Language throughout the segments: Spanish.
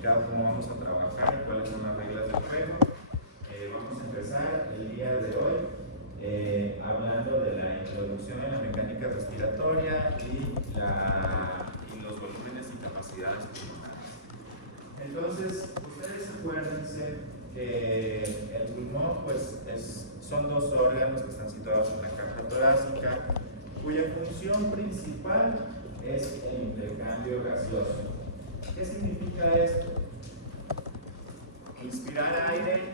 explicado cómo vamos a trabajar y cuáles son las reglas del juego. Vamos a empezar el día de hoy hablando de la introducción en la mecánica respiratoria y los volúmenes y capacidades pulmonares. Entonces, ustedes acuérdense que el pulmón son dos órganos que están situados en la caja torácica, cuya función principal es el intercambio gaseoso. ¿Qué significa esto? Inspirar aire,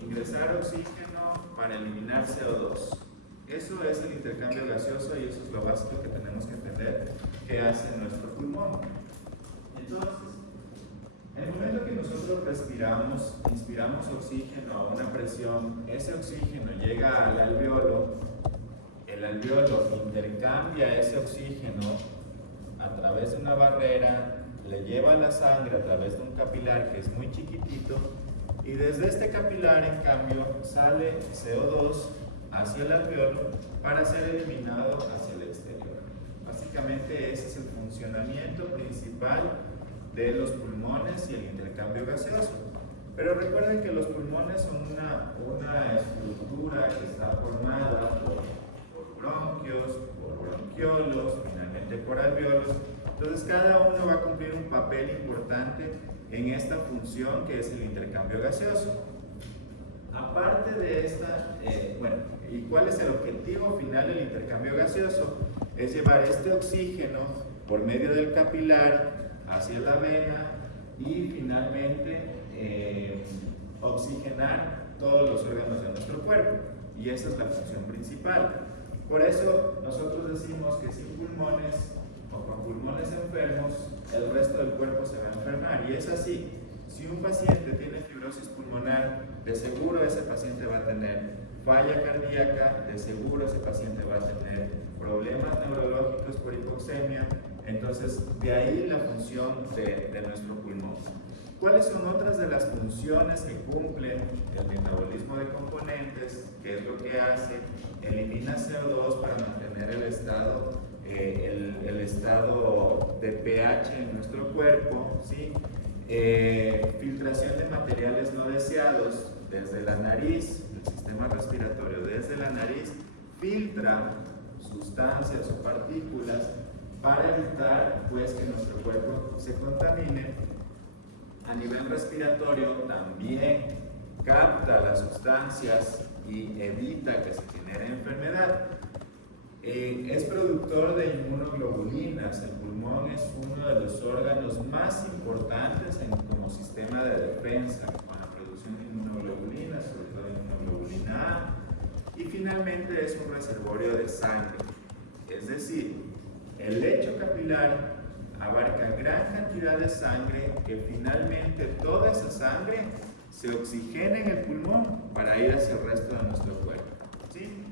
ingresar oxígeno para eliminar CO2. Eso es el intercambio gaseoso y eso es lo básico que tenemos que entender que hace nuestro pulmón. Entonces, en el momento que nosotros respiramos, inspiramos oxígeno a una presión, ese oxígeno llega al alveolo, el alveolo intercambia ese oxígeno a través de una barrera, le lleva a la sangre a través de un capilar que es muy chiquitito y desde este capilar, en cambio, sale CO2 hacia el alveolo para ser eliminado hacia el exterior. Básicamente ese es el funcionamiento principal de los pulmones y el intercambio gaseoso. Pero recuerden que los pulmones son una estructura que está formada por bronquios, por bronquiolos, finalmente por alveolos. Entonces cada uno va a cumplir un papel importante en esta función que es el intercambio gaseoso. Aparte de esta, ¿y cuál es el objetivo final del intercambio gaseoso? Es llevar este oxígeno por medio del capilar hacia la vena y finalmente oxigenar todos los órganos de nuestro cuerpo. Y esa es la función principal. Por eso nosotros decimos que sin pulmones o con pulmones enfermos, el resto del cuerpo se va a enfermar. Y es así. Si un paciente tiene fibrosis pulmonar, de seguro ese paciente va a tener falla cardíaca, de seguro ese paciente va a tener problemas neurológicos por hipoxemia. Entonces, de ahí la función de nuestro pulmón. ¿Cuáles son otras de las funciones que cumple el metabolismo de componentes? ¿Qué es lo que hace? Elimina CO2 para mantener el estado de pH en nuestro cuerpo, ¿sí? Filtración de materiales no deseados desde la nariz, el sistema respiratorio desde la nariz filtra sustancias o partículas para evitar que nuestro cuerpo se contamine. A nivel respiratorio también capta las sustancias y evita que se genere enfermedad. Es productor de inmunoglobulinas. El pulmón es uno de los órganos más importantes como sistema de defensa, con la producción de inmunoglobulinas, sobre todo inmunoglobulina A. Y finalmente es un reservorio de sangre. Es decir, el lecho capilar abarca gran cantidad de sangre que finalmente toda esa sangre se oxigena en el pulmón para ir hacia el resto de nuestro cuerpo. ¿Sí?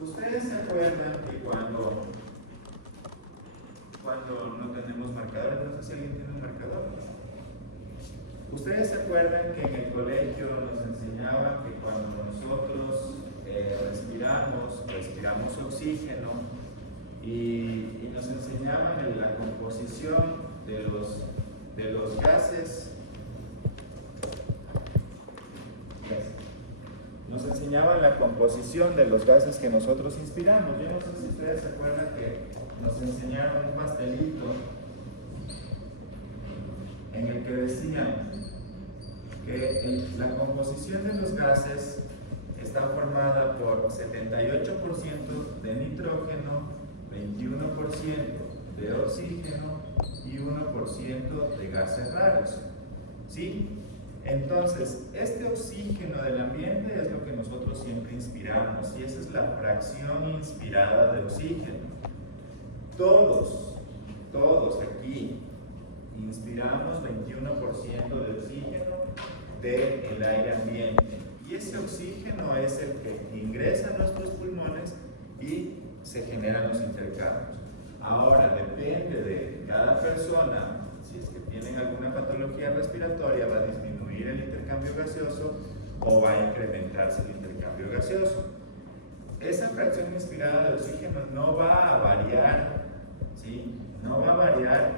Ustedes se acuerdan que cuando no tenemos marcadores, no sé si alguien tiene un marcador. Ustedes se acuerdan que en el colegio nos enseñaban que cuando nosotros respiramos oxígeno y nos enseñaban la composición de los gases. Nos enseñaban la composición de los gases que nosotros inspiramos. Yo no sé si ustedes se acuerdan que nos enseñaron un pastelito en el que decían que la composición de los gases está formada por 78% de nitrógeno, 21% de oxígeno y 1% de gases raros. ¿Sí? Entonces, este oxígeno del ambiente es lo que nosotros siempre inspiramos y esa es la fracción inspirada de oxígeno. Todos aquí inspiramos 21% de oxígeno del aire ambiente y ese oxígeno es el que ingresa a nuestros pulmones y se generan los intercambios. Ahora, depende de cada persona. Si es que tienen alguna patología respiratoria, va a disminuir el intercambio gaseoso o va a incrementarse el intercambio gaseoso. Esa fracción inspirada de oxígeno no va a variar, ¿sí? No va a variar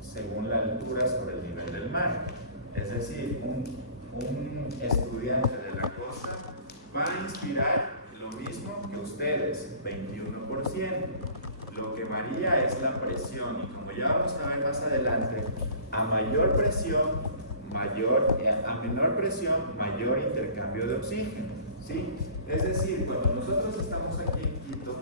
según la altura sobre el nivel del mar. Es decir, un estudiante de la costa va a inspirar lo mismo que ustedes, 21%. Lo que varía es la presión, y como ya vamos a ver más adelante, a menor presión, mayor intercambio de oxígeno, ¿sí? Es decir, cuando nosotros estamos aquí en Quito,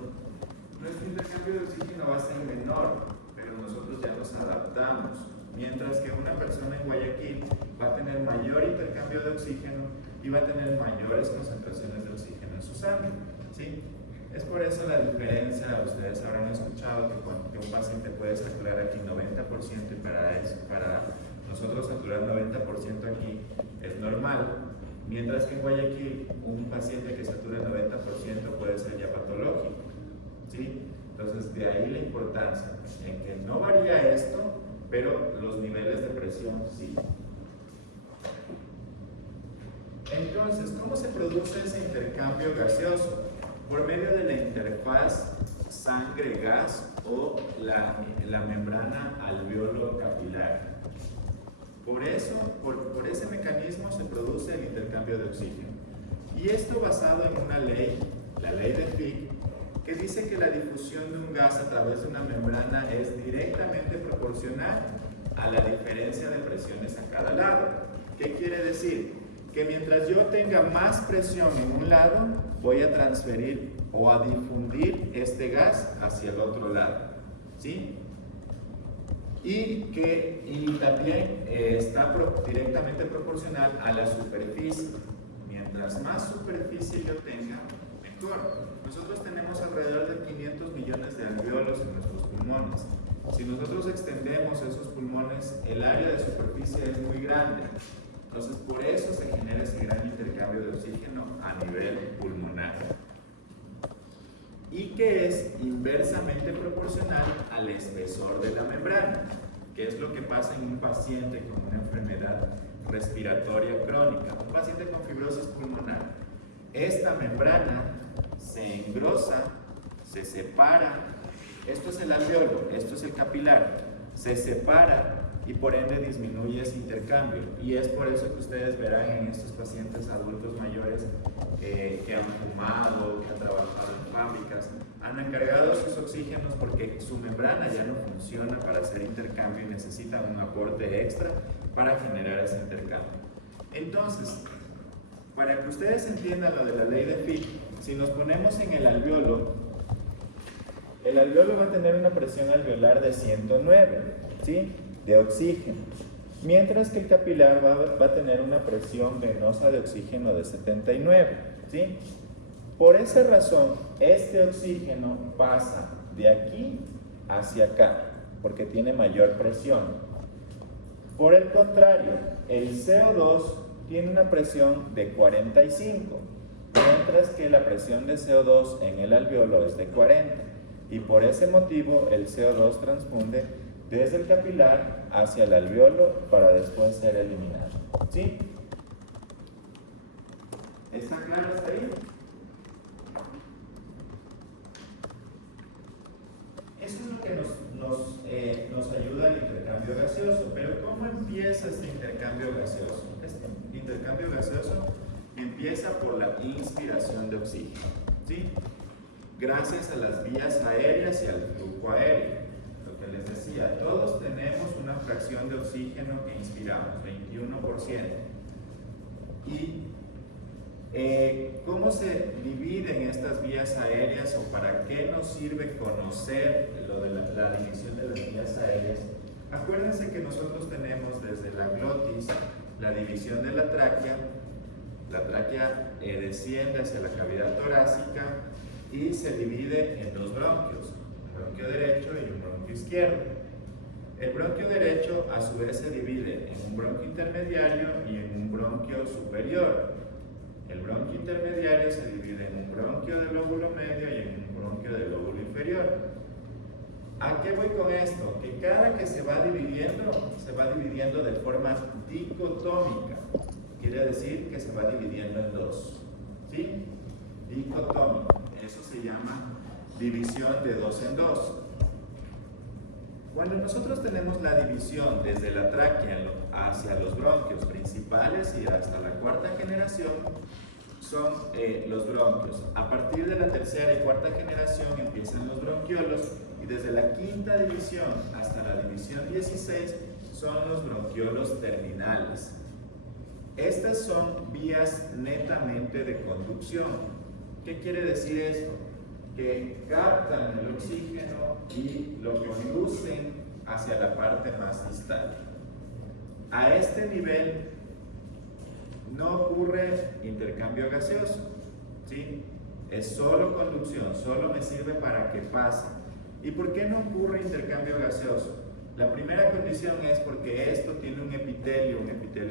nuestro intercambio de oxígeno va a ser menor, pero nosotros ya nos adaptamos, mientras que una persona en Guayaquil va a tener mayor intercambio de oxígeno y va a tener mayores concentraciones de oxígeno en su sangre, ¿sí? Es por eso la diferencia. Ustedes habrán escuchado que un paciente puede saturar aquí 90%, y para nosotros saturar 90% aquí es normal, mientras que en Guayaquil un paciente que satura 90% puede ser ya patológico, ¿sí? Entonces, de ahí la importancia en que no varía esto, pero los niveles de presión sí. Entonces, ¿cómo se produce ese intercambio gaseoso? Por medio de la interfaz sangre-gas o la membrana alveolo capilar. Por eso, por ese mecanismo se produce el intercambio de oxígeno. Y esto basado en una ley, la ley de Fick, que dice que la difusión de un gas a través de una membrana es directamente proporcional a la diferencia de presiones a cada lado. ¿Qué quiere decir? Que mientras yo tenga más presión en un lado, voy a transferir o a difundir este gas hacia el otro lado, ¿sí? Y también está directamente proporcional a la superficie. Mientras más superficie yo tenga, mejor. Nosotros tenemos alrededor de 500 millones de alvéolos en nuestros pulmones. Si nosotros extendemos esos pulmones, el área de superficie es muy grande. Entonces, por eso se genera ese gran intercambio de oxígeno a nivel pulmonar. Y que es inversamente proporcional al espesor de la membrana, que es lo que pasa en un paciente con una enfermedad respiratoria crónica, un paciente con fibrosis pulmonar. Esta membrana se engrosa, se separa. Esto es el alveolo, esto es el capilar. Se separa y por ende disminuye ese intercambio, y es por eso que ustedes verán en estos pacientes adultos mayores que han fumado, que han trabajado en fábricas, han encargado sus oxígenos porque su membrana ya no funciona para hacer intercambio y necesitan un aporte extra para generar ese intercambio. Entonces, para que ustedes entiendan lo de la ley de Fick, si nos ponemos en el alveolo va a tener una presión alveolar de 109, ¿sí?, de oxígeno, mientras que el capilar va a tener una presión venosa de oxígeno de 79, ¿sí? Por esa razón, este oxígeno pasa de aquí hacia acá, porque tiene mayor presión. Por el contrario, el CO2 tiene una presión de 45, mientras que la presión de CO2 en el alveolo es de 40, y por ese motivo el CO2 transfunde desde el capilar hacia el alveolo para después ser eliminado, ¿sí? ¿Está claro hasta ahí? Eso es lo que nos ayuda al intercambio gaseoso. Pero ¿cómo empieza este intercambio gaseoso? Este intercambio gaseoso empieza por la inspiración de oxígeno, ¿sí? Gracias a las vías aéreas y al flujo aéreo. Lo que les decía, todos tenemos una fracción de oxígeno que inspiramos, 21%. Y ¿cómo se dividen estas vías aéreas, o para qué nos sirve conocer lo de la división de las vías aéreas? Acuérdense que nosotros tenemos desde la glotis la división de la tráquea desciende hacia la cavidad torácica y se divide en dos bronquios, un bronquio derecho y un bronquio izquierdo. El bronquio derecho a su vez se divide en un bronquio intermediario y en un bronquio superior. El bronquio intermediario se divide en un bronquio del lóbulo medio y en un bronquio del lóbulo inferior. ¿A qué voy con esto? Que cada que se va dividiendo de forma dicotómica. Quiere decir que se va dividiendo en dos, ¿sí? Dicotómico. Eso se llama división de dos en dos. Cuando nosotros tenemos la división desde la tráquea hacia los bronquios principales y hasta la cuarta generación, son los bronquios. A partir de la tercera y cuarta generación empiezan los bronquiolos y desde la quinta división hasta la división 16 son los bronquiolos terminales. Estas son vías netamente de conducción. ¿Qué quiere decir esto? Que captan el oxígeno y lo conducen hacia la parte más distal. A este nivel no ocurre intercambio gaseoso, ¿sí? Es solo conducción, solo me sirve para que pase. ¿Y por qué no ocurre intercambio gaseoso? La primera condición es porque esto tiene un epitelio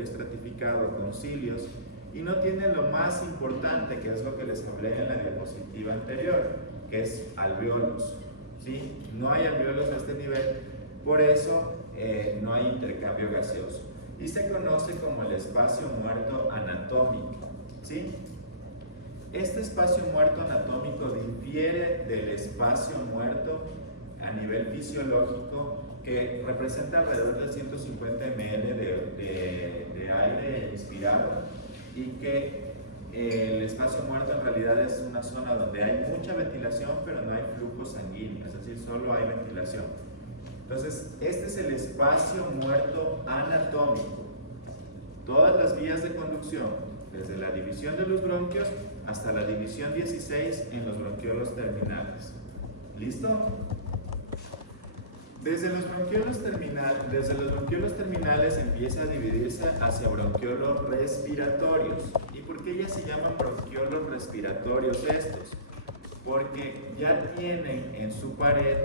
estratificado con cilios y no tiene lo más importante, que es lo que les hablé en la diapositiva anterior, que es alvéolos, ¿sí? No hay alvéolos a este nivel, por eso no hay intercambio gaseoso. Y se conoce como el espacio muerto anatómico, ¿sí? Este espacio muerto anatómico difiere del espacio muerto a nivel fisiológico, que representa alrededor de 150 ml de aire inspirado, y que el espacio muerto en realidad es una zona donde hay mucha ventilación, pero no hay flujo sanguíneo, es decir, solo hay ventilación. Entonces, este es el espacio muerto anatómico. Todas las vías de conducción, desde la división de los bronquios hasta la división 16 en los bronquiolos terminales. ¿Listo? Desde los bronquiolos terminales empieza a dividirse hacia bronquiolos respiratorios. ¿Y por qué ya se llaman bronquiolos respiratorios estos? Porque ya tienen en su pared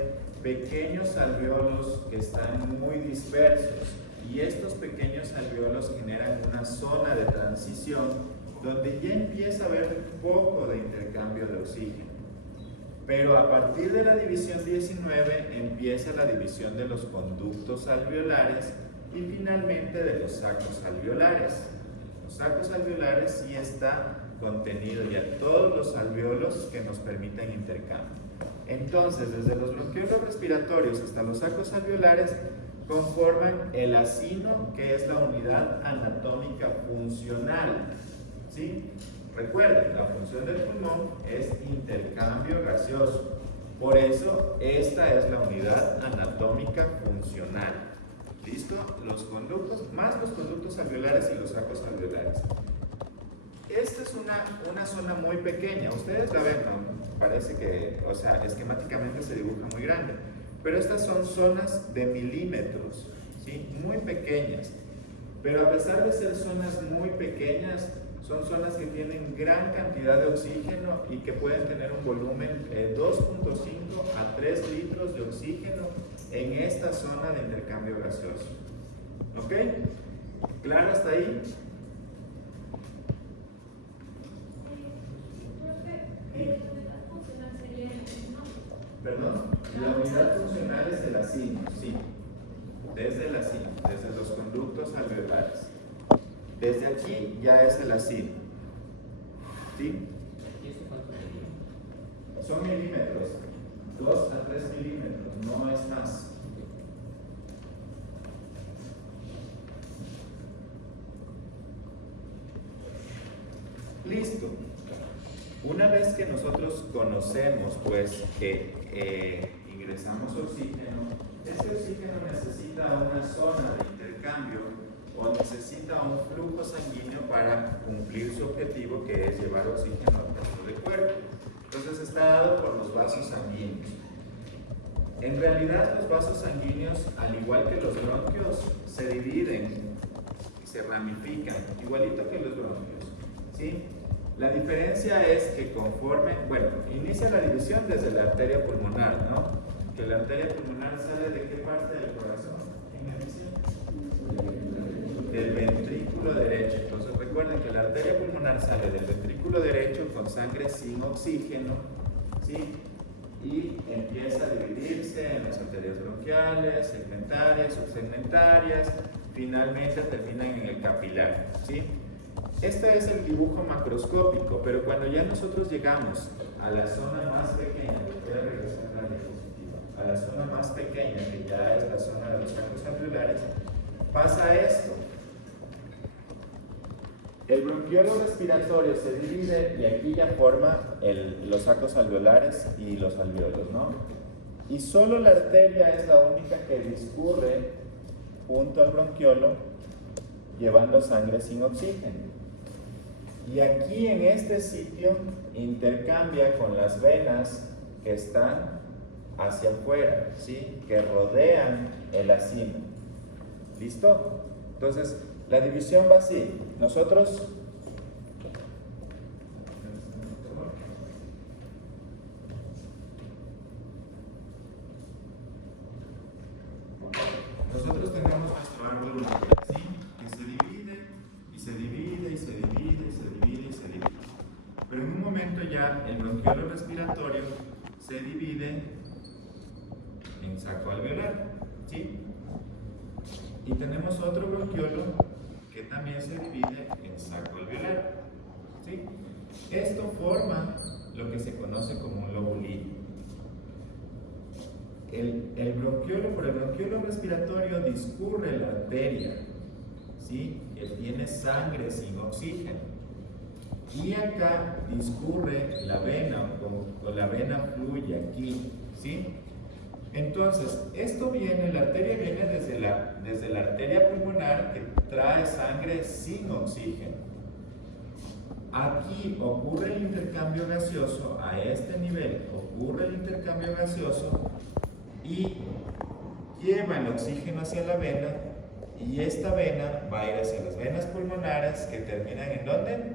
pequeños alvéolos que están muy dispersos, y estos pequeños alvéolos generan una zona de transición donde ya empieza a haber un poco de intercambio de oxígeno. Pero a partir de la división 19 empieza la división de los conductos alveolares y finalmente de los sacos alveolares. Los sacos alveolares sí está contenido ya todos los alvéolos que nos permiten intercambio. Entonces, desde los bronquiolos respiratorios hasta los sacos alveolares conforman el acino, que es la unidad anatómica funcional, ¿sí? Recuerden, la función del pulmón es intercambio gaseoso. Por eso, esta es la unidad anatómica funcional. ¿Listo? Los conductos, más los conductos alveolares y los sacos alveolares. Esta es una zona muy pequeña. Ustedes la ven, ¿no? Parece que, o sea, esquemáticamente se dibuja muy grande. Pero estas son zonas de milímetros, ¿sí? Muy pequeñas. Pero a pesar de ser zonas muy pequeñas, son zonas que tienen gran cantidad de oxígeno y que pueden tener un volumen 2.5 a 3 litros de oxígeno en esta zona de intercambio gaseoso. ¿Ok? ¿Claro hasta ahí? Perdón, la unidad funcional es el acino, sí. Desde el acino, desde los conductos alveolares. Desde aquí ya es el acino. ¿Sí? Son milímetros, 2 a 3 milímetros, no es más. Listo. Una vez que nosotros conocemos pues que ingresamos oxígeno, ese oxígeno necesita una zona de intercambio o necesita un flujo sanguíneo para cumplir su objetivo, que es llevar oxígeno al resto del cuerpo. Entonces está dado por los vasos sanguíneos. En realidad los vasos sanguíneos, al igual que los bronquios, se dividen y se ramifican, igualito que los bronquios, ¿sí? La diferencia es que conforme, bueno, inicia la división desde la arteria pulmonar, ¿no? Que la arteria pulmonar sale de qué parte del corazón, del ventrículo derecho. Entonces recuerden que la arteria pulmonar sale del ventrículo derecho con sangre sin oxígeno, ¿sí? Y empieza a dividirse en las arterias bronquiales, segmentarias, subsegmentarias, finalmente terminan en el capilar, ¿sí? Este es el dibujo macroscópico, pero cuando ya nosotros llegamos a la zona más pequeña, voy a regresar a la diapositiva, a la zona más pequeña, que ya es la zona de los sacos alveolares, pasa esto. El bronquiolo respiratorio se divide y aquí ya forma los sacos alveolares y los alveolos, ¿no? Y solo la arteria es la única que discurre junto al bronquiolo llevando sangre sin oxígeno. Y aquí en este sitio intercambia con las venas que están hacia afuera, ¿sí? Que rodean el acino. ¿Listo? Entonces, la división va así. Nosotros tenemos nuestro árbol así, que se divide, y se divide, y se divide, y se divide, y se divide. Pero en un momento ya el bronquiolo respiratorio se divide en saco alveolar, ¿sí? Y tenemos otro bronquiolo que también se divide en saco alveolar, ¿sí? Esto forma lo que se conoce como un lobulillo. Por el bronquiolo respiratorio discurre la arteria, ¿sí? Que tiene sangre sin oxígeno. Y acá discurre la vena, o la vena fluye aquí, ¿sí? Entonces, la arteria viene desde la arteria pulmonar que trae sangre sin oxígeno. Aquí ocurre el intercambio gaseoso, a este nivel ocurre el intercambio gaseoso y lleva el oxígeno hacia la vena, y esta vena va a ir hacia las venas pulmonares que terminan ¿en dónde?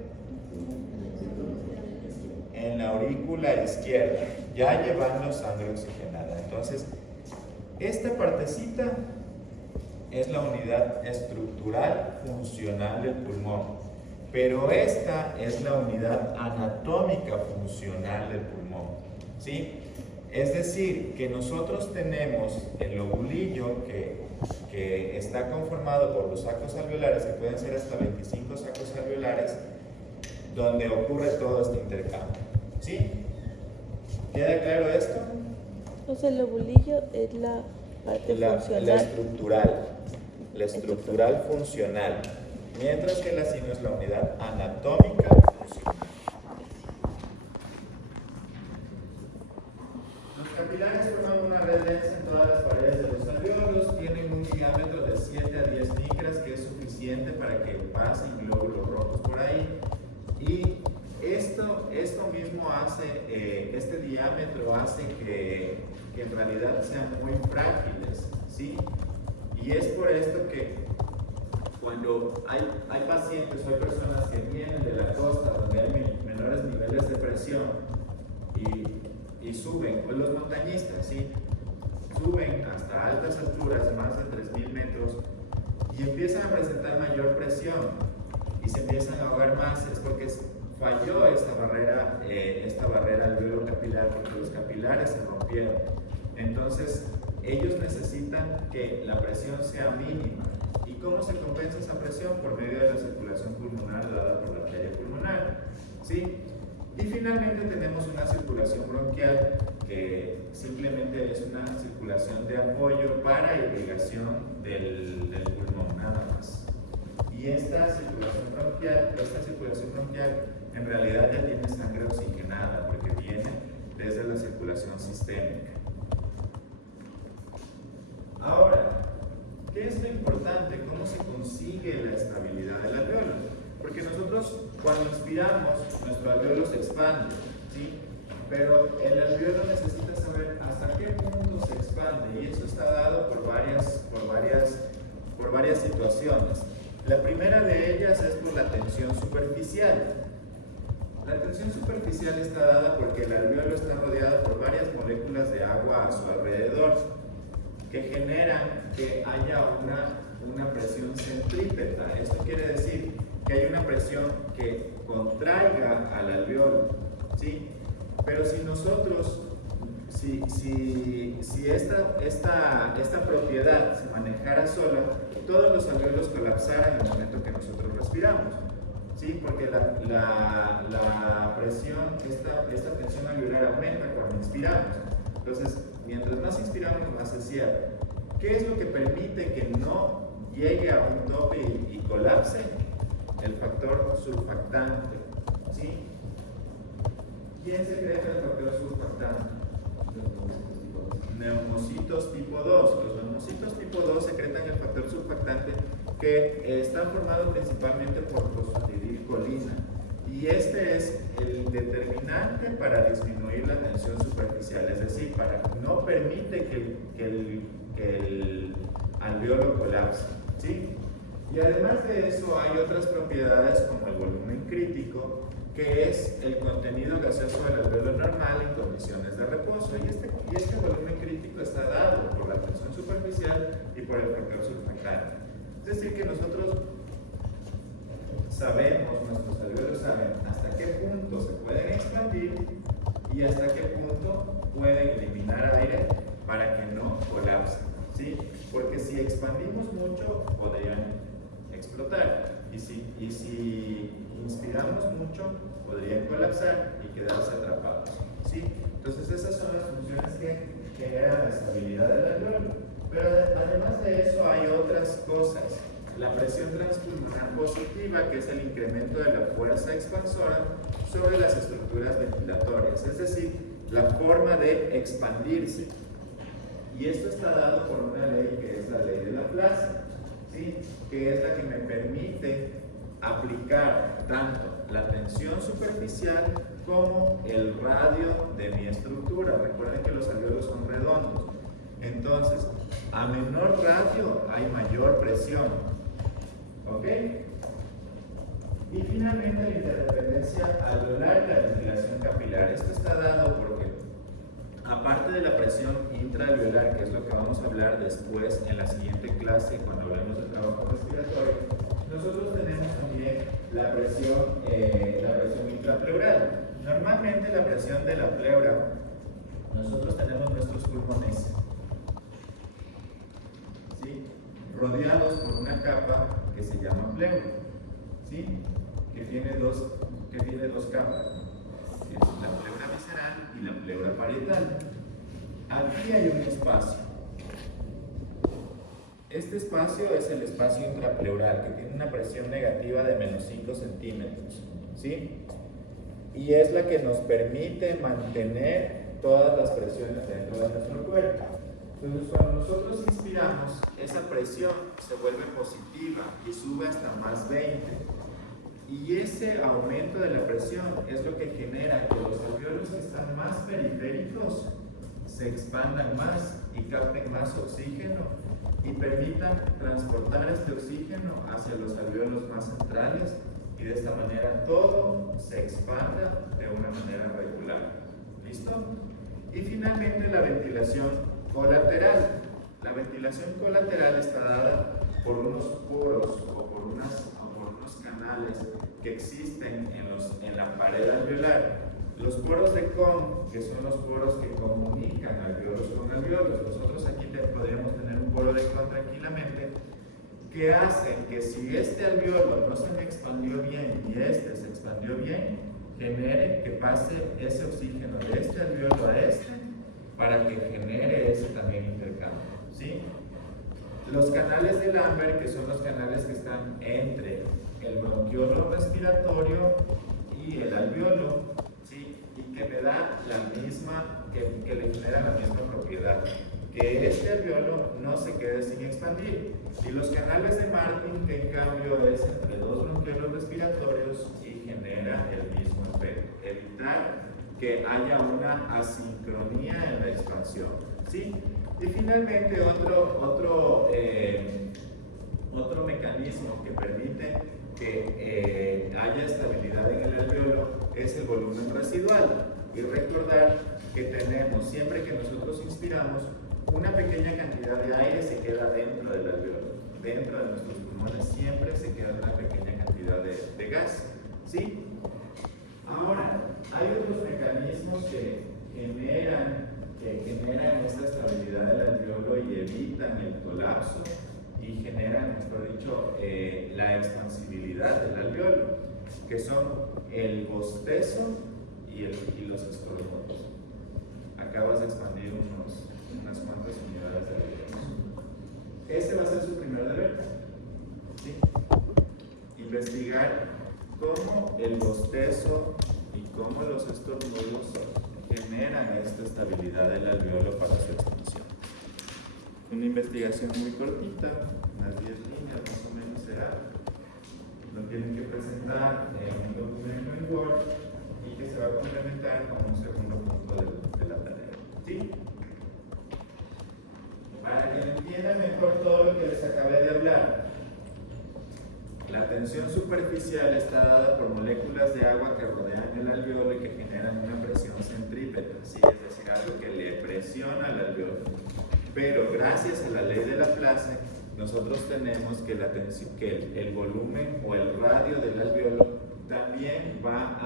En la aurícula izquierda, ya llevando sangre oxigenada. Entonces, esta partecita es la unidad estructural funcional del pulmón, pero esta es la unidad anatómica funcional del pulmón, ¿sí? Es decir, que nosotros tenemos el lobulillo que está conformado por los sacos alveolares, que pueden ser hasta 25 sacos alveolares, donde ocurre todo este intercambio, ¿sí? ¿Queda claro esto? Entonces el lobulillo es la parte funcional. La estructural funcional, mientras que el acino es la unidad anatómica funcional. Los capilares forman una red densa en todas las paredes de los alveolos, tienen un diámetro de 7 a 10 micras, que es suficiente para que pasen glóbulos rojos por ahí. Y esto mismo hace, este diámetro hace que en realidad sean muy frágiles, ¿sí? Y es por esto que cuando hay pacientes o hay personas que vienen de la costa donde hay menores niveles de presión y suben, o los montañistas, ¿sí? Suben hasta altas alturas, más de 3.000 metros, y empiezan a presentar mayor presión y se empiezan a ahogar más, es porque falló esta barrera alveolo capilar, porque los capilares se rompieron. Entonces, ellos necesitan que la presión sea mínima. ¿Y cómo se compensa esa presión? Por medio de la circulación pulmonar dada por la arteria pulmonar, ¿sí? Y finalmente tenemos una circulación bronquial, que simplemente es una circulación de apoyo para irrigación del pulmón, nada más. Y esta circulación bronquial en realidad ya tiene sangre oxigenada, porque viene desde la circulación sistémica. Ahora, ¿qué es lo importante? ¿Cómo se consigue la estabilidad del alveolo? Porque nosotros, cuando inspiramos, nuestro alveolo se expande, ¿sí? Pero el alveolo necesita saber hasta qué punto se expande, y eso está dado por varias situaciones. La primera de ellas es por la tensión superficial. La tensión superficial está dada porque el alveolo está rodeado por varias moléculas de agua a su alrededor, que generan que haya una presión centrípeta. Esto quiere decir que hay una presión que contraiga al alveolo, ¿sí? Pero si nosotros, si esta propiedad se manejara sola, todos los alveolos colapsaran en el momento que nosotros respiramos, ¿sí? Porque la presión, esta tensión alveolar aumenta cuando inspiramos. Entonces, mientras más inspiramos, más se cierra. ¿Qué es lo que permite que no llegue a un tope y colapse? El factor surfactante. ¿Sí? ¿Quién secreta el factor surfactante? Neumocitos tipo 2. Los neumocitos tipo 2 secretan el factor surfactante que está formado principalmente por fosfatidilcolina. Y este es el determinante para disminuir la tensión superficial, es decir, no permite que el alveolo colapse. ¿Sí? Y además de eso hay otras propiedades como el volumen crítico, que es el contenido gaseoso del alveolo normal en condiciones de reposo. Y este volumen crítico está dado por la tensión superficial y por el factor surfactante. Es decir, que nosotros sabemos, nuestros alveolos saben hasta qué punto se pueden expandir y hasta qué punto pueden eliminar aire para que no colapsen. ¿Sí? Porque si expandimos mucho, podrían explotar. Y si inspiramos mucho, podrían colapsar y quedarse atrapados. ¿Sí? Entonces esas son las funciones que generan la estabilidad del alveolo. Pero además de eso hay otras cosas. La presión transpulmonar positiva, que es el incremento de la fuerza expansora sobre las estructuras ventilatorias, es decir, la forma de expandirse. Y esto está dado por una ley que es la ley de Laplace, ¿sí? Que es la que me permite aplicar tanto la tensión superficial como el radio de mi estructura. Recuerden que los alveolos son redondos. Entonces, a menor radio hay mayor presión. ¿Ok? Y finalmente la interdependencia alveolar y la ventilación capilar. Esto está dado porque, aparte de la presión intraalveolar, que es lo que vamos a hablar después en la siguiente clase cuando hablemos de trabajo respiratorio, nosotros tenemos también la presión intrapleural. Normalmente la presión de la pleura, nosotros tenemos nuestros pulmones, ¿sí?, rodeados por una capa que se llama pleura, ¿sí?, que tiene dos capas, que es la pleura visceral y la pleura parietal. Aquí hay un espacio. Este espacio es el espacio intrapleural, que tiene una presión negativa de menos 5 centímetros, ¿sí? Y es la que nos permite mantener todas las presiones dentro de nuestro cuerpo. Entonces, cuando nosotros inspiramos, esa presión se vuelve positiva y sube hasta más 20. Y ese aumento de la presión es lo que genera que los alveolos que están más periféricos se expandan más y capten más oxígeno y permitan transportar este oxígeno hacia los alveolos más centrales, y de esta manera todo se expanda de una manera regular. ¿Listo? Y finalmente la ventilación colateral. La ventilación colateral está dada por unos poros o por unos canales que existen en la pared alveolar. Los poros de Kohn, que son los poros que comunican alveolos con alveolos. Nosotros aquí podríamos tener un poro de Kohn tranquilamente, que hacen que si este alveolo no se me expandió bien y este se expandió bien, genere que pase ese oxígeno de este alveolo a este para que genere ese también intercambio, ¿sí? Los canales de Lambert, que son los canales que están entre el bronquiolo respiratorio y el alveolo, ¿sí?, y que me da la misma, que le genera la misma propiedad, que este alveolo no se quede sin expandir. Y los canales de Martin, que en cambio es entre dos bronquiolos respiratorios y genera el mismo efecto, evitar que haya una asincronía en la expansión, ¿sí? Y finalmente otro mecanismo que permite que haya estabilidad en el alveolo es el volumen residual. Y recordar que tenemos, siempre que nosotros inspiramos, una pequeña cantidad de aire se queda dentro del alveolo. Dentro de nuestros pulmones siempre se queda una pequeña cantidad de gas, ¿sí? Ahora, hay otros mecanismos que generan esta estabilidad del alveolo y evitan el colapso y generan, mejor dicho, la expansibilidad del alveolo, que son el bostezo y los estornudos. Acabas de expandir unas cuantas unidades de alveolos. Ese va a ser su primer deber, ¿sí? Investigar cómo el bostezo y cómo los estornudos generan esta estabilidad del alveolo para su extensión. Una investigación muy cortita, unas 10 líneas más o menos será. Lo tienen que presentar en un documento en Word y que se va a complementar con un segundo punto de la tarea. ¿Sí? Para que entiendan mejor todo lo que les acabé de hablar, la tensión superficial está dada por moléculas de agua que rodean el alveolo y que generan una presión centrípeta, ¿sí? Es decir, algo que le presiona al alveolo. Pero gracias a la ley de Laplace, nosotros tenemos que, el volumen o el radio del alveolo también va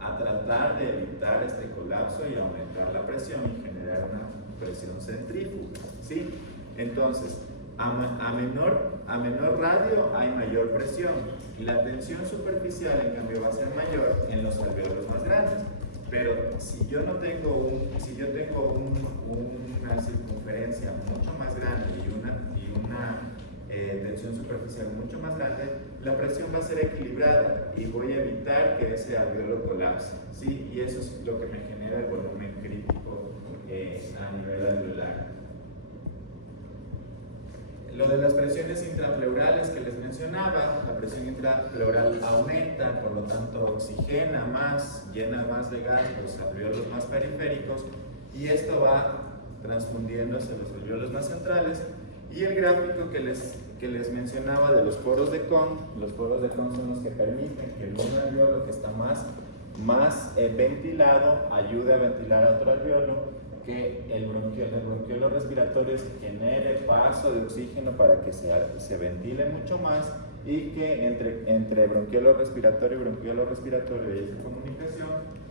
a tratar de evitar este colapso y aumentar la presión y generar una presión centrífuga, ¿sí? Entonces, a menor radio hay mayor presión y la tensión superficial en cambio va a ser mayor en los alveolos más grandes. Pero si yo tengo una circunferencia mucho más grande y una tensión superficial mucho más grande, la presión va a ser equilibrada y voy a evitar que ese alveolo colapse, ¿sí? Y eso es lo que me genera el volumen crítico a nivel alveolar. Lo de las presiones intrapleurales que les mencionaba, la presión intrapleural aumenta, por lo tanto oxigena más, llena más de gas los alveolos más periféricos y esto va transfundiéndose a los alveolos más centrales. Y el gráfico que les mencionaba de los poros de Kohn, los poros de Kohn son los que permiten que un alveolo que está más ventilado ayude a ventilar a otro alveolo, que el bronquiolo respiratorio se genere paso de oxígeno para que se ventile mucho más y que entre bronquiolo respiratorio y hay esa comunicación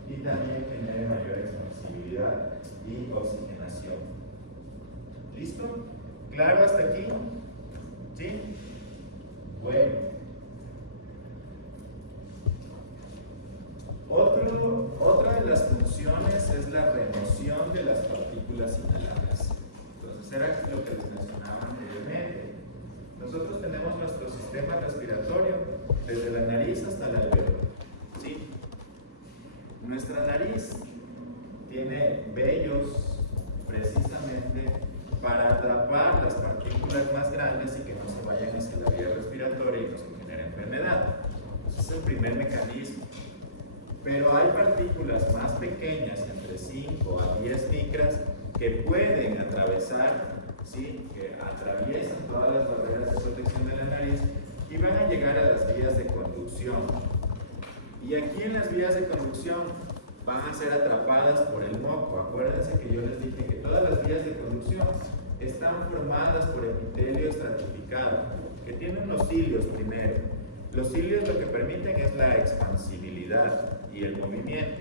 y también genere mayor expansibilidad y oxigenación. ¿Listo? ¿Claro hasta aquí? ¿Sí? Bueno. Otra de las funciones es la remoción de las partículas inhaladas. Entonces, era lo que les mencionaba anteriormente. Nosotros tenemos nuestro sistema respiratorio desde la nariz hasta el alveolo, ¿sí? Nuestra nariz tiene vellos precisamente para atrapar las partículas más grandes y que no se vayan hacia la vía respiratoria y no se genere enfermedad. Ese es el primer mecanismo. Pero hay partículas más pequeñas, entre 5 a 10 micras, que pueden atravesar, ¿sí? Que atraviesan todas las barreras de protección de la nariz y van a llegar a las vías de conducción. Y aquí en las vías de conducción van a ser atrapadas por el moco. Acuérdense que yo les dije que todas las vías de conducción están formadas por epitelio estratificado, que tiene unos cilios primero. Los cilios lo que permiten es la expansibilidad y el movimiento.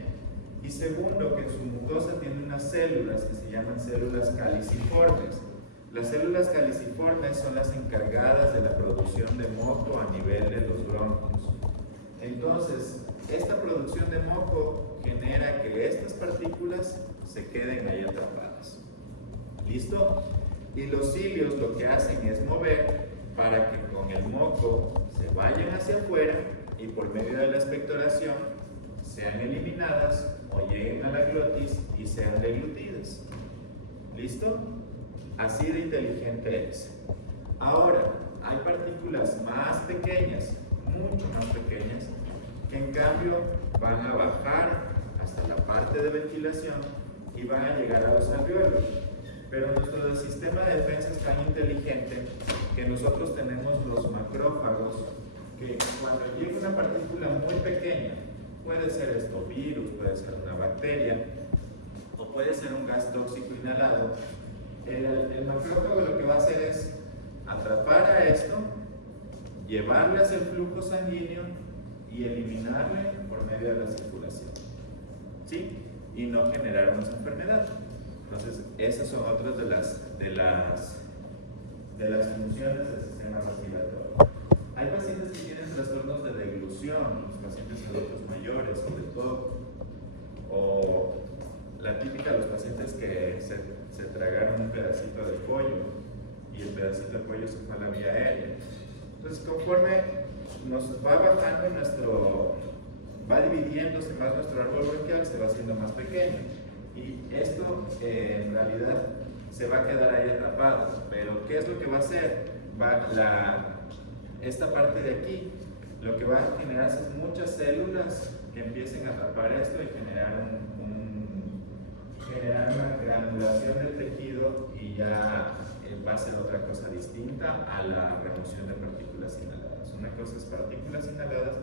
Y segundo, que en su mucosa tiene unas células que se llaman células caliciformes. Las células caliciformes son las encargadas de la producción de moco a nivel de los bronquios. Entonces, esta producción de moco genera que estas partículas se queden ahí atrapadas. ¿Listo? Y los cilios lo que hacen es mover para que con el moco se vayan hacia afuera y por medio de la expectoración sean eliminadas o lleguen a la glotis y sean deglutidas. ¿Listo? Así de inteligente es. Ahora, hay partículas más pequeñas, mucho más pequeñas, que en cambio van a bajar hasta la parte de ventilación y van a llegar a los alveolos. Pero nuestro sistema de defensa es tan inteligente que nosotros tenemos los macrófagos que cuando llega una partícula muy pequeña, puede ser esto virus, puede ser una bacteria o puede ser un gas tóxico inhalado, el macrófago lo que va a hacer es atrapar a esto, llevarle hacia el flujo sanguíneo y eliminarle por medio de la circulación, ¿sí? Y no generar una enfermedad. Entonces, esas son otras de las funciones del sistema respiratorio. Hay pacientes que tienen trastornos de deglución, los pacientes adultos mayores sobre todo, o la típica de los pacientes que se tragaron un pedacito de pollo y el pedacito de pollo se fue a la vía aérea. Entonces, conforme nos va bajando va dividiéndose más nuestro árbol bronquial, se va haciendo más pequeño. Y esto en realidad se va a quedar ahí atrapado. Pero, ¿qué es lo que va a hacer? Esta parte de aquí, lo que va a generar es muchas células que empiecen a atrapar esto y generar una granulación del tejido, y ya va a ser otra cosa distinta a la remoción de partículas inhaladas. Una cosa es partículas inhaladas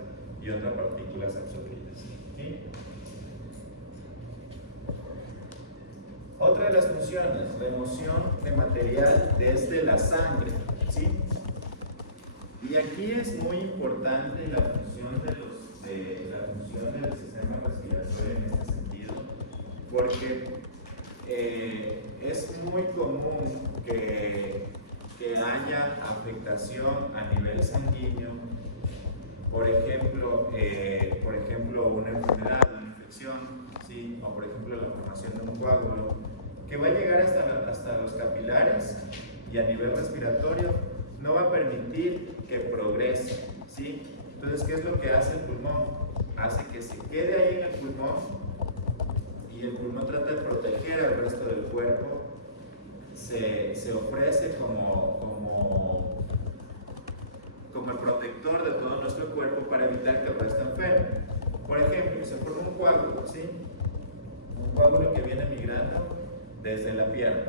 y otra partículas absorbidas. ¿Sí? Otra de las funciones, remoción de material desde la sangre. ¿Sí? Y aquí es muy importante la función del sistema respiratorio en este sentido, porque es muy común que haya afectación a nivel sanguíneo, por ejemplo, una enfermedad, una infección, ¿sí? O por ejemplo la formación de un coágulo, que va a llegar hasta los capilares, y a nivel respiratorio no va a permitir que progrese, ¿sí? Entonces, ¿qué es lo que hace el pulmón? Hace que se quede ahí en el pulmón, y el pulmón trata de proteger al resto del cuerpo, se ofrece como el protector de todo nuestro cuerpo para evitar que el resto enferme. Por ejemplo, se forma un coágulo, ¿sí? Un coágulo que viene migrando desde la pierna.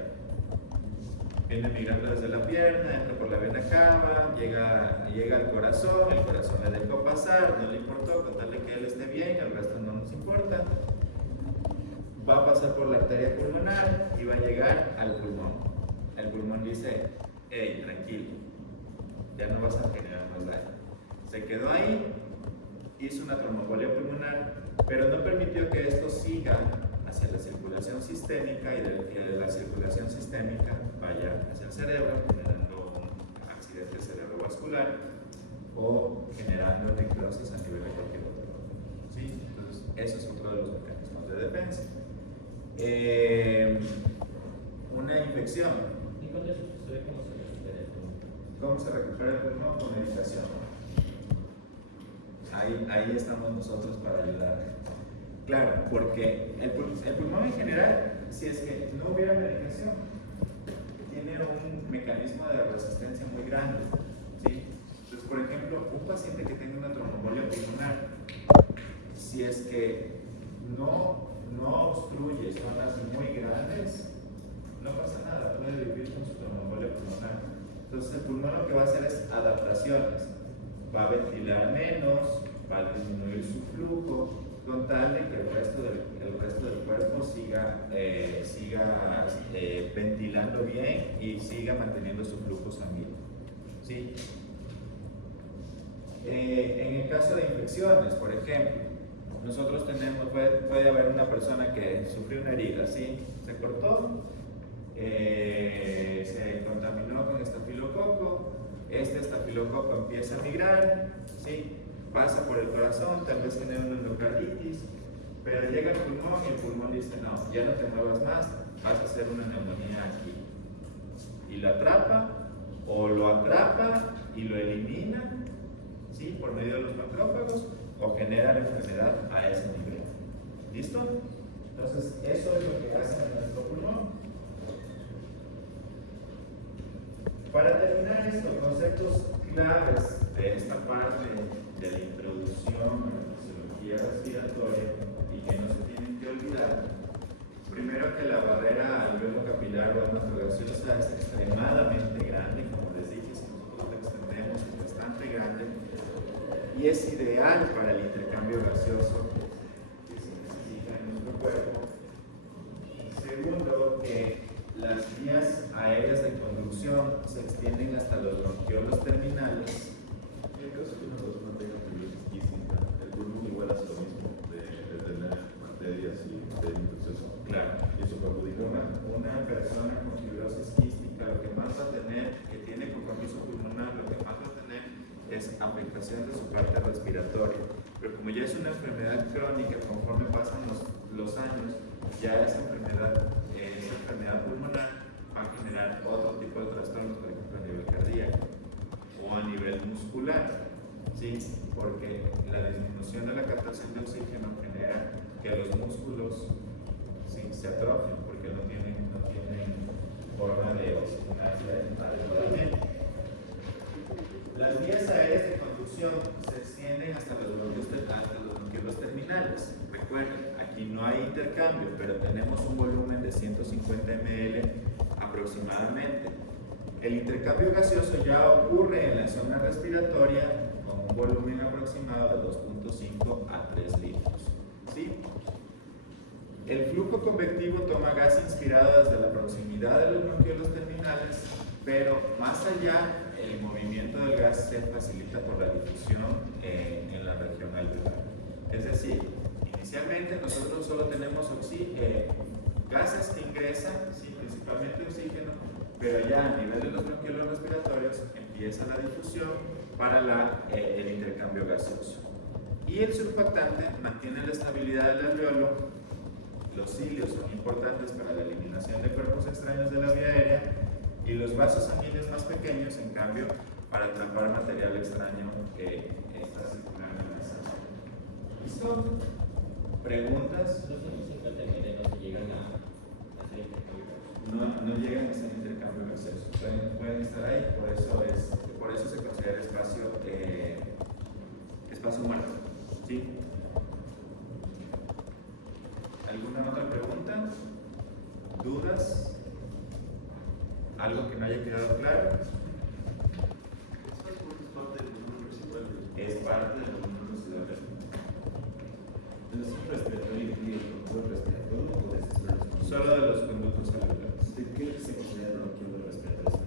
Viene migrando desde la pierna, entra por la vena cava, llega al corazón, el corazón le dejó pasar, no le importó, con tal de que él esté bien, el resto no nos importa. Va a pasar por la arteria pulmonar y va a llegar al pulmón. El pulmón dice: hey, tranquilo, ya no vas a generar más daño. Se quedó ahí, hizo una tromboembolia pulmonar, pero no permitió que esto siga hacia la circulación sistémica, y de la circulación sistémica vaya hacia el cerebro, generando un accidente cerebrovascular o generando necrosis a nivel de cualquier otro órgano. ¿Sí? Entonces, eso es otro de los mecanismos de defensa. Una infección. ¿Y cuando eso sucede, cómo se recupera el pulmón? ¿Cómo se recupera el pulmón? Con medicación. Ahí estamos nosotros para ayudar. Claro, porque el pulmón en general, si es que no hubiera medicación, tiene un mecanismo de resistencia muy grande, ¿sí? Entonces, por ejemplo, un paciente que tenga una tromboembolia pulmonar, si es que no obstruye zonas muy grandes, no pasa nada, puede vivir con su tromboembolia pulmonar. Entonces, el pulmón lo que va a hacer es adaptaciones, va a ventilar menos, va a disminuir su flujo, con tal de que el resto del cuerpo siga ventilando bien y siga manteniendo su flujo sanguíneo. ¿Sí? En el caso de infecciones, por ejemplo, nosotros puede haber una persona que sufrió una herida, ¿sí? Se cortó, se contaminó con estafilococo, este estafilococo empieza a migrar, ¿sí? Pasa por el corazón, tal vez genera una endocarditis, pero llega al pulmón y el pulmón dice: no, ya no te muevas más, vas a hacer una neumonía aquí. Y lo atrapa, o lo atrapa y lo elimina, ¿sí? Por medio de los macrófagos, o genera la enfermedad a ese nivel. ¿Listo? Entonces, eso es lo que hace nuestro pulmón. Para terminar esto, conceptos claves de esta parte de la introducción a la fisiología respiratoria y que no se tienen que olvidar. Primero, que la barrera alveolo capilar o gaseosa es extremadamente grande, como les dije, si nosotros la extendemos es bastante grande, y es ideal para el intercambio gaseoso que se necesita en nuestro cuerpo. Segundo, que las vías aéreas de conducción se extienden hasta los bronquiolos terminales. En el caso que una persona tenga fibrosis quística, el pulmón igual hace lo mismo de tener bacterias y materia infecciosa. Claro. Y eso perjudica Una persona con fibrosis quística, lo que más va a tener, que tiene compromiso pulmonar, lo que más va a tener es afectación de su parte respiratoria. Pero como ya es una enfermedad crónica, conforme pasan los años, ya esa enfermedad, esa enfermedad pulmonar, va a generar otro tipo de trastornos, por ejemplo a nivel cardíaco o a nivel muscular, ¿sí? Porque la disminución de la captación de oxígeno genera que los músculos, ¿sí?, se atrofien porque no tienen forma de oxigenarse adecuadamente. Las vías aéreas de conducción se extienden hasta los bronquiolos terminales. Recuerden, aquí no hay intercambio, pero tenemos un volumen de 150 ml aproximadamente. El intercambio gaseoso ya ocurre en la zona respiratoria con un volumen aproximado de 2.5 a 3 litros. ¿Sí? El flujo convectivo toma gas inspirado desde la proximidad de los bronquiolos terminales, pero más allá, el movimiento del gas se facilita por la difusión en la región alveolar. Es decir, inicialmente nosotros solo tenemos gases que ingresan, ¿sí?, principalmente oxígeno, pero ya a nivel de los bronquiolos respiratorios empieza la difusión para el intercambio gaseoso. Y el surfactante mantiene la estabilidad del alveolo. Los cilios son importantes para la eliminación de cuerpos extraños de la vía aérea y los vasos sanguíneos más pequeños, en cambio, para atrapar material extraño que está circulando en la sangre. ¿Listo? ¿Preguntas? Los 150 ml no se llegan a hacer intercambio. No llegan a hacer intercambio gaseoso. Pueden estar ahí, por eso se considera espacio muerto. ¿Sí? ¿Alguna otra pregunta? ¿Dudas? ¿Algo que no haya quedado claro? Es parte del volumen residual. ¿El asunto respiratorio incluye el control respiratorio o es Solo de los conductos alveolares. ¿De qué se considera el bronquiolo respiratorio?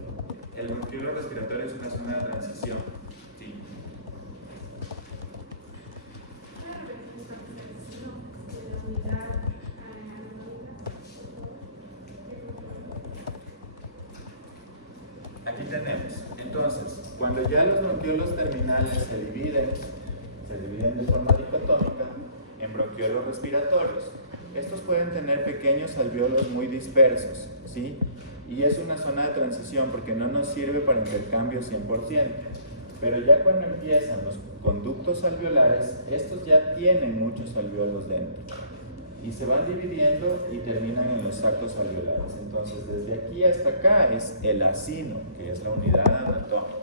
El bronquiolo respiratorio es una zona de transición. Sí. Aquí tenemos, entonces, cuando ya los bronquiolos terminales se dividen de forma dicotómica en bronquiolos respiratorios. Estos pueden tener pequeños alveolos muy dispersos, ¿sí? Y es una zona de transición porque no nos sirve para intercambio 100%. Pero ya cuando empiezan los conductos alveolares, estos ya tienen muchos alveolos dentro. Y se van dividiendo y terminan en los sacos alveolares. Entonces, desde aquí hasta acá es el acino, que es la unidad anatómica.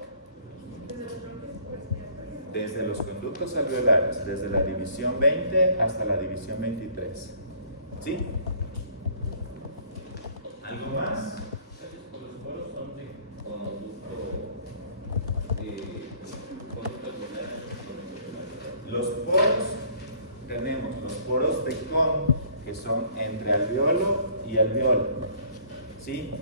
Desde los conductos alveolares, desde la división 20 hasta la división 23. ¿Sí? ¿Algo más? Los poros son de conducto alveolar. Los poros, tenemos los poros de Kohn, que son entre alveolo y alveolo. ¿Sí?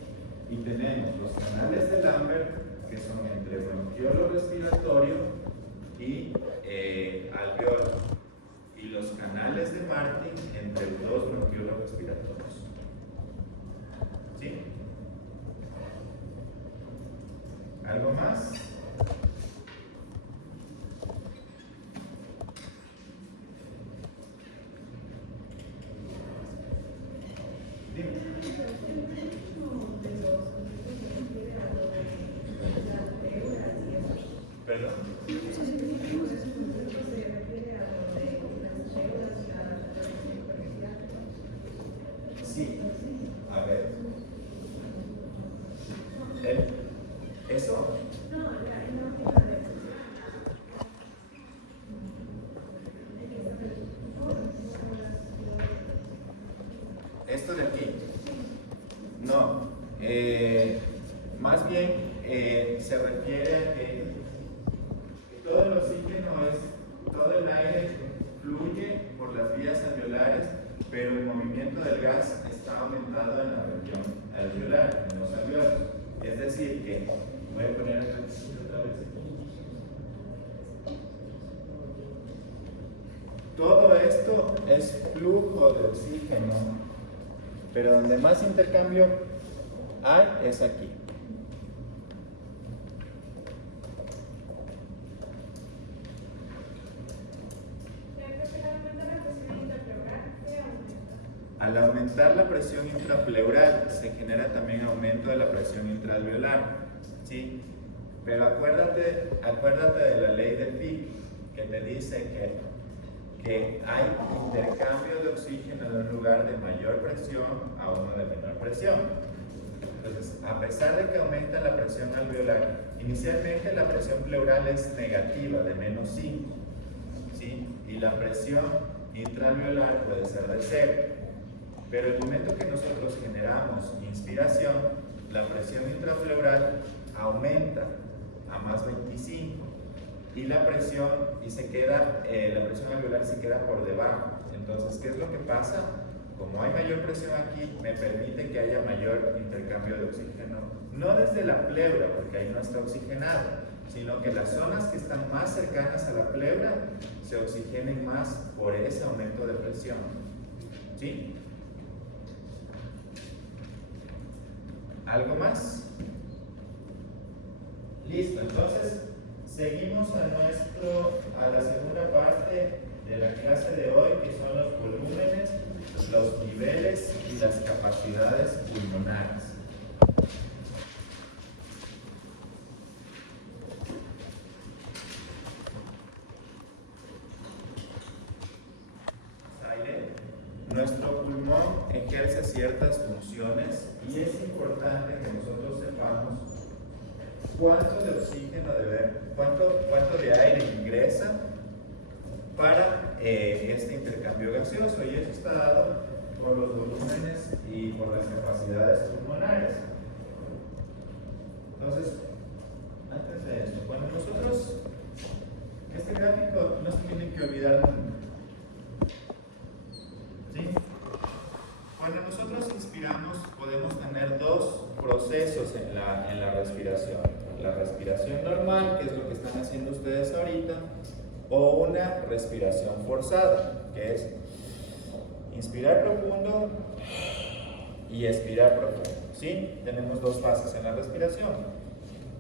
Y tenemos los canales de Lambert, que son entre bronquiolo respiratorio y alveolo, y los canales de Martin entre los dos bronquiolos respiratorios. ¿Sí? ¿Algo más? Dime. ¿Perdón? Sí, a ver. ¿Eso? Esto de aquí. No. Más bien se refiere a que todo el oxígeno todo el aire fluye por las vías alveolares, pero el movimiento del gas está aumentado en la región alveolar, en los alveolos. Es decir, que voy a poner otra vez. Todo esto es flujo de oxígeno, pero donde más intercambio hay es aquí. Al aumentar la presión intrapleural se genera también aumento de la presión intraalveolar, ¿sí? Pero acuérdate de la ley de Fick, que te dice que hay intercambio de oxígeno de un lugar de mayor presión a uno de menor presión. Entonces, a pesar de que aumenta la presión alveolar, inicialmente la presión pleural es negativa, de -5, ¿sí? Y la presión intraalveolar puede ser de 0. Pero el momento que nosotros generamos inspiración, la presión intrapleural aumenta a más 25 y la presión alveolar se queda por debajo. Entonces, ¿qué es lo que pasa? Como hay mayor presión aquí, me permite que haya mayor intercambio de oxígeno, no desde la pleura, porque ahí no está oxigenado, sino que las zonas que están más cercanas a la pleura se oxigenen más por ese aumento de presión. ¿Sí? ¿Algo más? Listo, entonces seguimos a la segunda parte de la clase de hoy, que son los volúmenes, los niveles y las capacidades pulmonares. Nuestro pulmón ejerce ciertas funciones y es importante que nosotros sepamos cuánto de oxígeno cuánto de aire ingresa para este intercambio gaseoso, y eso está dado por los volúmenes y por las capacidades pulmonares. Entonces, antes de esto, cuando nosotros, este gráfico no se tienen que olvidar nunca. ¿Sí? Cuando nosotros inspiramos podemos tener dos procesos en la respiración. La respiración normal, que es lo que están haciendo ustedes ahorita, o una respiración forzada, que es inspirar profundo y expirar profundo. ¿Sí? Tenemos dos fases en la respiración.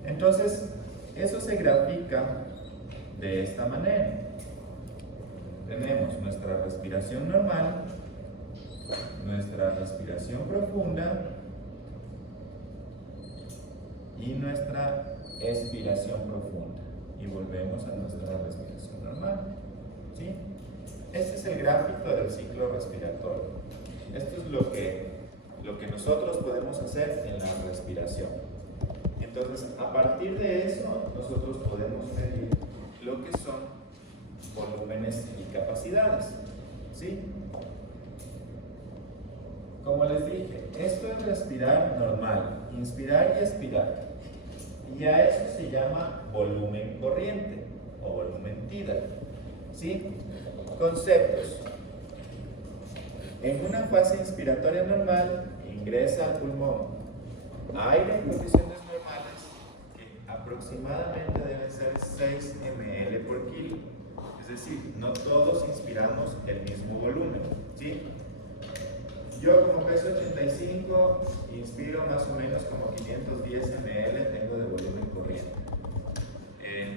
Entonces, eso se grafica de esta manera. Tenemos nuestra respiración normal, nuestra respiración profunda y nuestra expiración profunda. Y volvemos a nuestra respiración normal. ¿Sí? Este es el gráfico del ciclo respiratorio. Esto es lo que nosotros podemos hacer en la respiración. Entonces, a partir de eso, nosotros podemos medir lo que son volúmenes y capacidades. ¿Sí? Como les dije, esto es respirar normal, inspirar y expirar. Y a eso se llama volumen corriente o volumen tidal. ¿Sí? Conceptos. En una fase inspiratoria normal, ingresa al pulmón aire en condiciones normales, que aproximadamente deben ser 6 ml por kilo. Es decir, no todos inspiramos el mismo volumen. ¿Sí? Yo, como peso 85, inspiro más o menos como 510 ml, tengo de volumen corriente.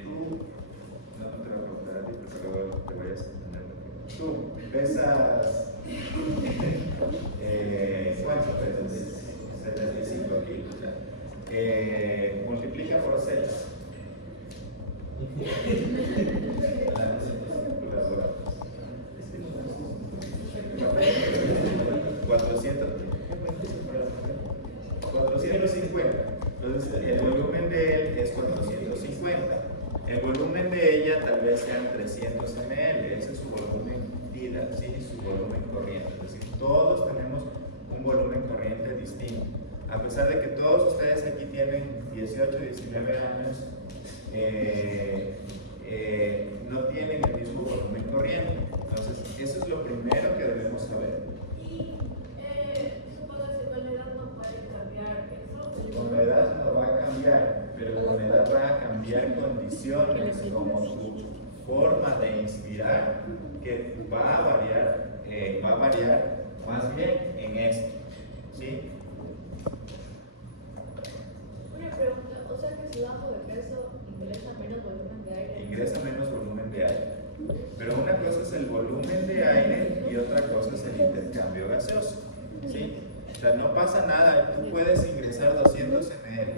Tú, no te voy a preguntar a ti, pero te vayas a entender. Tú pesas, ¿cuánto pesas? 75 kilos. Multiplica por 6. Entonces, el volumen de él es 450. El volumen de ella tal vez sean 300 ml. Ese es su volumen tidal, ¿sí? Su volumen corriente. Es decir, todos tenemos un volumen corriente distinto. A pesar de que todos ustedes aquí tienen 18 y 19 años, no tienen el mismo volumen corriente. Entonces, eso es lo primero que debemos saber. Con la edad no va a cambiar, pero con la edad va a cambiar condiciones como su forma de inspirar, que va a variar más bien en esto. ¿Sí? Una pregunta, o sea que si bajo de peso ingresa menos volumen de aire. Ingresa menos volumen de aire. Pero una cosa es el volumen de aire y otra cosa es el intercambio gaseoso. ¿sí? O sea, no pasa nada, tú puedes ingresar 200 ml,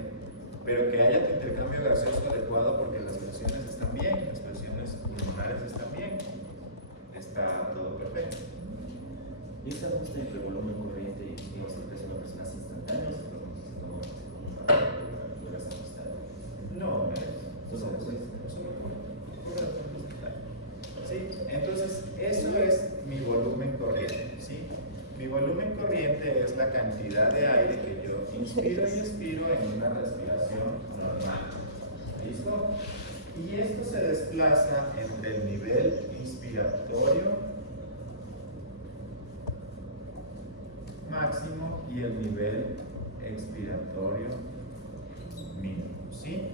pero que haya tu intercambio gaseoso adecuado porque las presiones están bien, las presiones pulmonares están bien, está todo perfecto. ¿Y ese ajuste entre volumen corriente y digamos, el peso de la persona es instantáneo? No, ¿sí? Entonces, eso es mi volumen corriente, ¿sí? Mi volumen corriente es la cantidad de aire que yo inspiro y expiro en una respiración normal. ¿Listo? Y esto se desplaza entre el nivel inspiratorio máximo y el nivel expiratorio mínimo, ¿sí?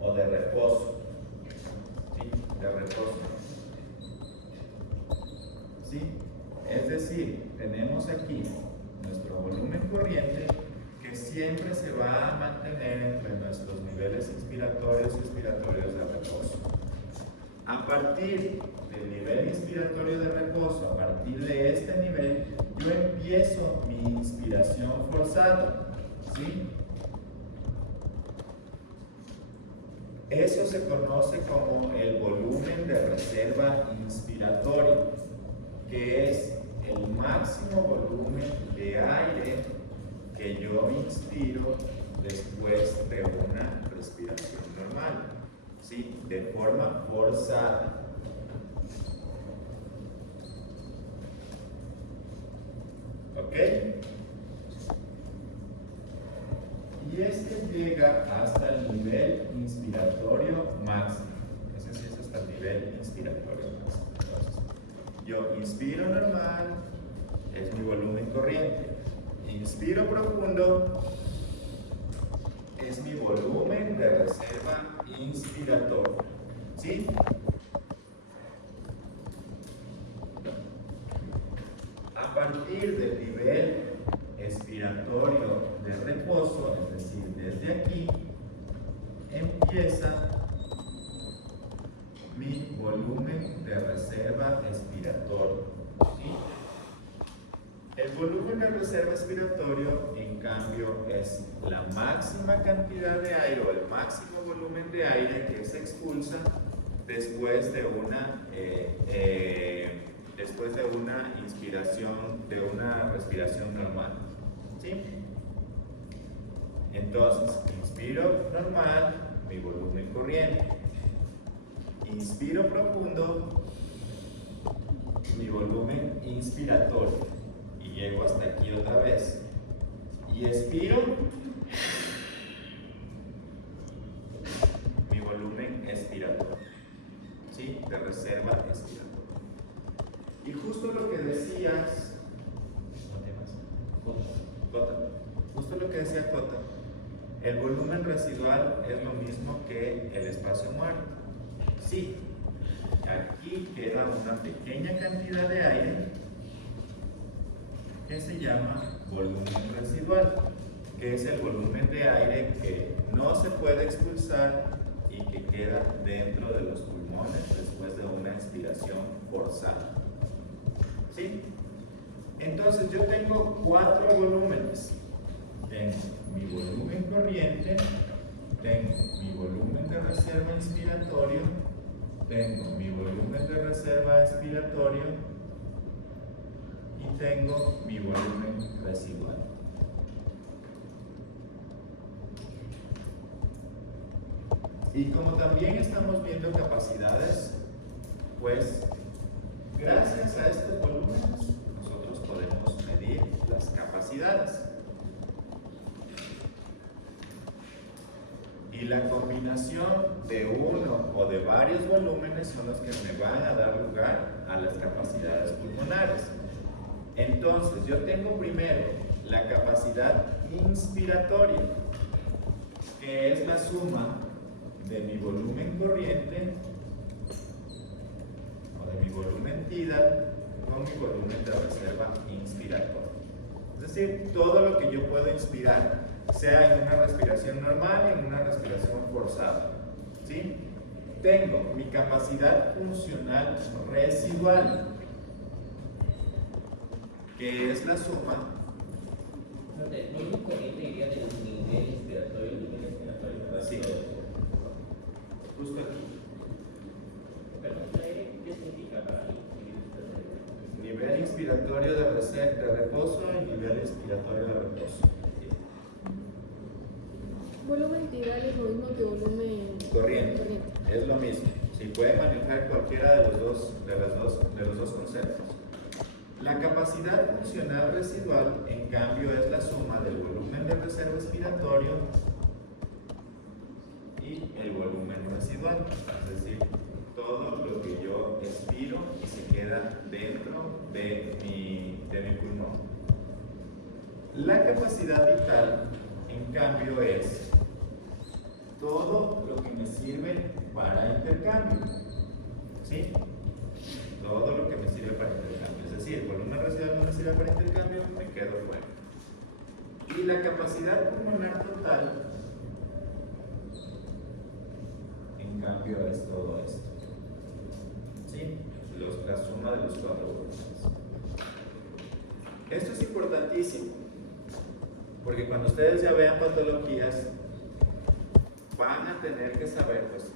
O de reposo, ¿sí? De reposo, ¿sí? Es decir, tenemos aquí nuestro volumen corriente que siempre se va a mantener entre nuestros niveles inspiratorios y expiratorios de reposo. A partir del nivel inspiratorio de reposo, a partir de este nivel, yo empiezo mi inspiración forzada, ¿sí? Eso se conoce como el volumen de reserva inspiratorio, que es el máximo volumen de aire que yo inspiro después de una respiración normal, ¿sí? De forma forzada. ¿Ok? Y este llega hasta el nivel inspiratorio máximo. Ese sí es hasta el nivel inspiratorio máximo. Entonces, yo inspiro normal, es mi volumen corriente. Inspiro profundo, es mi volumen de reserva inspiratorio. ¿Sí? A partir del nivel expiratorio de reposo, es decir, desde aquí, empieza mi volumen de reserva expiratorio. ¿Sí? El volumen de reserva expiratorio, en cambio, es la máxima cantidad de aire o el máximo volumen de aire que se expulsa después de una inspiración, de una respiración normal. ¿Sí? Entonces, inspiro normal, mi volumen corriente. Inspiro profundo, mi volumen inspiratorio. Y llego hasta aquí otra vez. Y expiro, mi volumen expiratorio. ¿Sí? De reserva expiratoria. Y justo lo que decías, Cota, justo lo que decía Cota, el volumen residual es lo mismo que el espacio muerto. Sí, aquí queda una pequeña cantidad de aire que se llama volumen residual, que es el volumen de aire que no se puede expulsar y que queda dentro de los pulmones después de una expiración forzada. ¿Sí? Entonces yo tengo 4 volúmenes. Tengo mi volumen corriente, tengo mi volumen de reserva inspiratorio, tengo mi volumen de reserva expiratorio y tengo mi volumen residual. Y como también estamos viendo capacidades, pues gracias a estos volúmenes nosotros podemos medir las capacidades. Y la combinación de uno o de varios volúmenes son los que me van a dar lugar a las capacidades pulmonares. Entonces, yo tengo primero la capacidad inspiratoria, que es la suma de mi volumen corriente o de mi volumen tidal con mi volumen de reserva inspiratoria. Es decir, todo lo que yo puedo inspirar, sea en una respiración normal y en una respiración forzada. ¿Sí? Tengo mi capacidad funcional residual, que es la suma. Volumen corriente iría del nivel inspiratorio al nivel expiratorio. Sí. Justo aquí. Perdón, ¿qué significa para mí? Nivel inspiratorio de reposo y nivel expiratorio de reposo. Volumen tidal es lo mismo que volumen Corriente. Es lo mismo. Si puede manejar cualquiera de los dos conceptos. La capacidad funcional residual, en cambio, es la suma del volumen de reserva expiratorio y el volumen residual. Es decir, todo lo que yo expiro y se queda dentro de mi pulmón. La capacidad vital, en cambio, es todo lo que me sirve para intercambio. ¿Sí? Todo lo que me sirve para intercambio. Es decir, el volumen residual no me sirve para intercambio, me quedo fuera. Y la capacidad pulmonar total, en cambio, es todo esto. ¿Sí? La suma de los cuatro volúmenes. Esto es importantísimo, porque cuando ustedes ya vean patologías, van a tener que saber pues,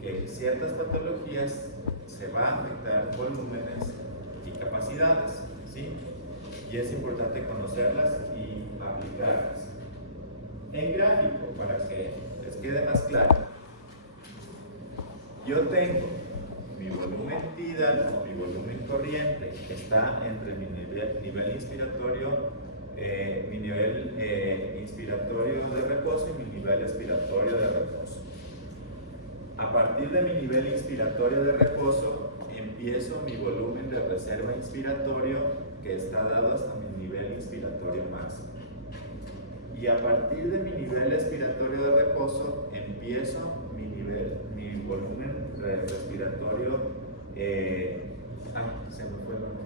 que ciertas patologías se va a afectar volúmenes y capacidades, ¿sí? Y es importante conocerlas y aplicarlas. En gráfico, para que les quede más claro, yo tengo mi volumen tidal o mi volumen corriente, que está entre mi nivel inspiratorio, inspiratorio de reposo y mi nivel expiratorio de reposo. A partir de mi nivel inspiratorio de reposo, empiezo mi volumen de reserva inspiratorio, que está dado hasta mi nivel inspiratorio máximo. Y a partir de mi nivel expiratorio de reposo, empiezo mi volumen respiratorio, se me fue el nombre.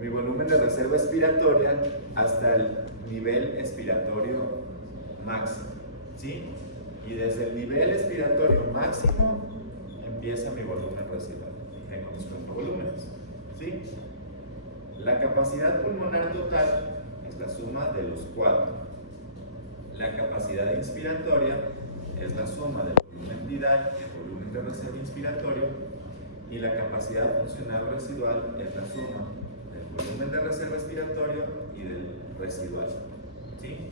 Mi volumen de reserva expiratoria hasta el nivel expiratorio máximo, ¿sí? Y desde el nivel expiratorio máximo empieza mi volumen residual. Tengo mis cuatro volúmenes, ¿sí? La capacidad pulmonar total es la suma de los cuatro. La capacidad inspiratoria es la suma del volumen tidal y el volumen de reserva inspiratorio. Y la capacidad funcional residual es la suma del volumen de reserva expiratorio y del residual, ¿sí?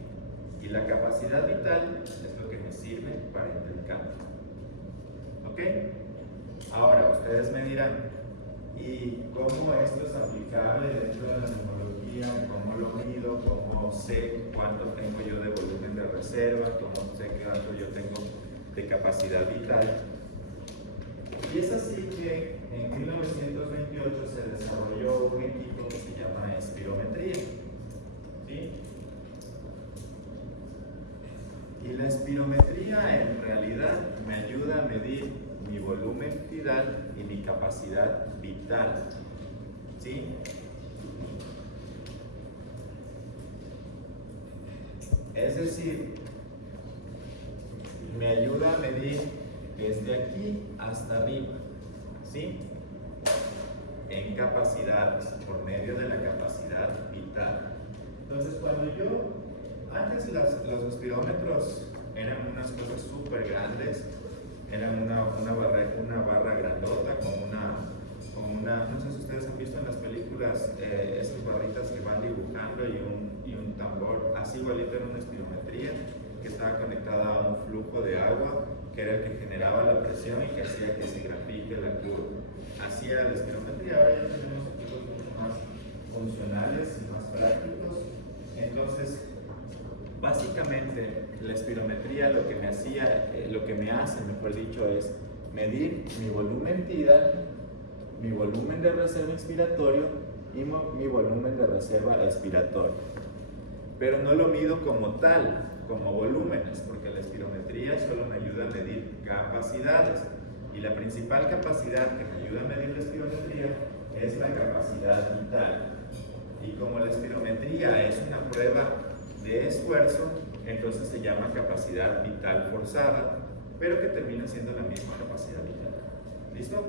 Y la capacidad vital es lo que me sirve para intercambio. ¿Ok? Ahora, ustedes me dirán, ¿y cómo esto es aplicable dentro de la neumología? ¿Cómo lo mido? ¿Cómo sé cuánto tengo yo de volumen de reserva? ¿Cómo sé cuánto yo tengo de capacidad vital? Y es así que en 1928 se desarrolló un equipo que se llama espirometría, ¿sí? Y la espirometría en realidad me ayuda a medir mi volumen tidal y mi capacidad vital, ¿sí? Es decir, me ayuda a medir desde aquí hasta arriba, ¿sí? En capacidades, por medio de la capacidad vital. Entonces, cuando antes los espirómetros eran unas cosas súper grandes, eran una barra grandota con una, no sé si ustedes han visto en las películas esas barritas que van dibujando y un tambor, así igualito era una espirometría que estaba conectada a un flujo de agua que era el que generaba la presión y que hacía que se grafique la curva. Así era la espirometría. Ahora ya tenemos equipos mucho más funcionales y más prácticos. Entonces, básicamente, la espirometría lo que me hace, mejor dicho, es medir mi volumen tidal, mi volumen de reserva inspiratorio y mi volumen de reserva expiratorio. Pero no lo mido como tal, como volúmenes, porque la espirometría solo me ayuda a medir capacidades. Y la principal capacidad que me ayuda a medir la espirometría es la capacidad vital. Y como la espirometría es una prueba de esfuerzo, entonces se llama capacidad vital forzada, pero que termina siendo la misma capacidad vital. ¿Listo?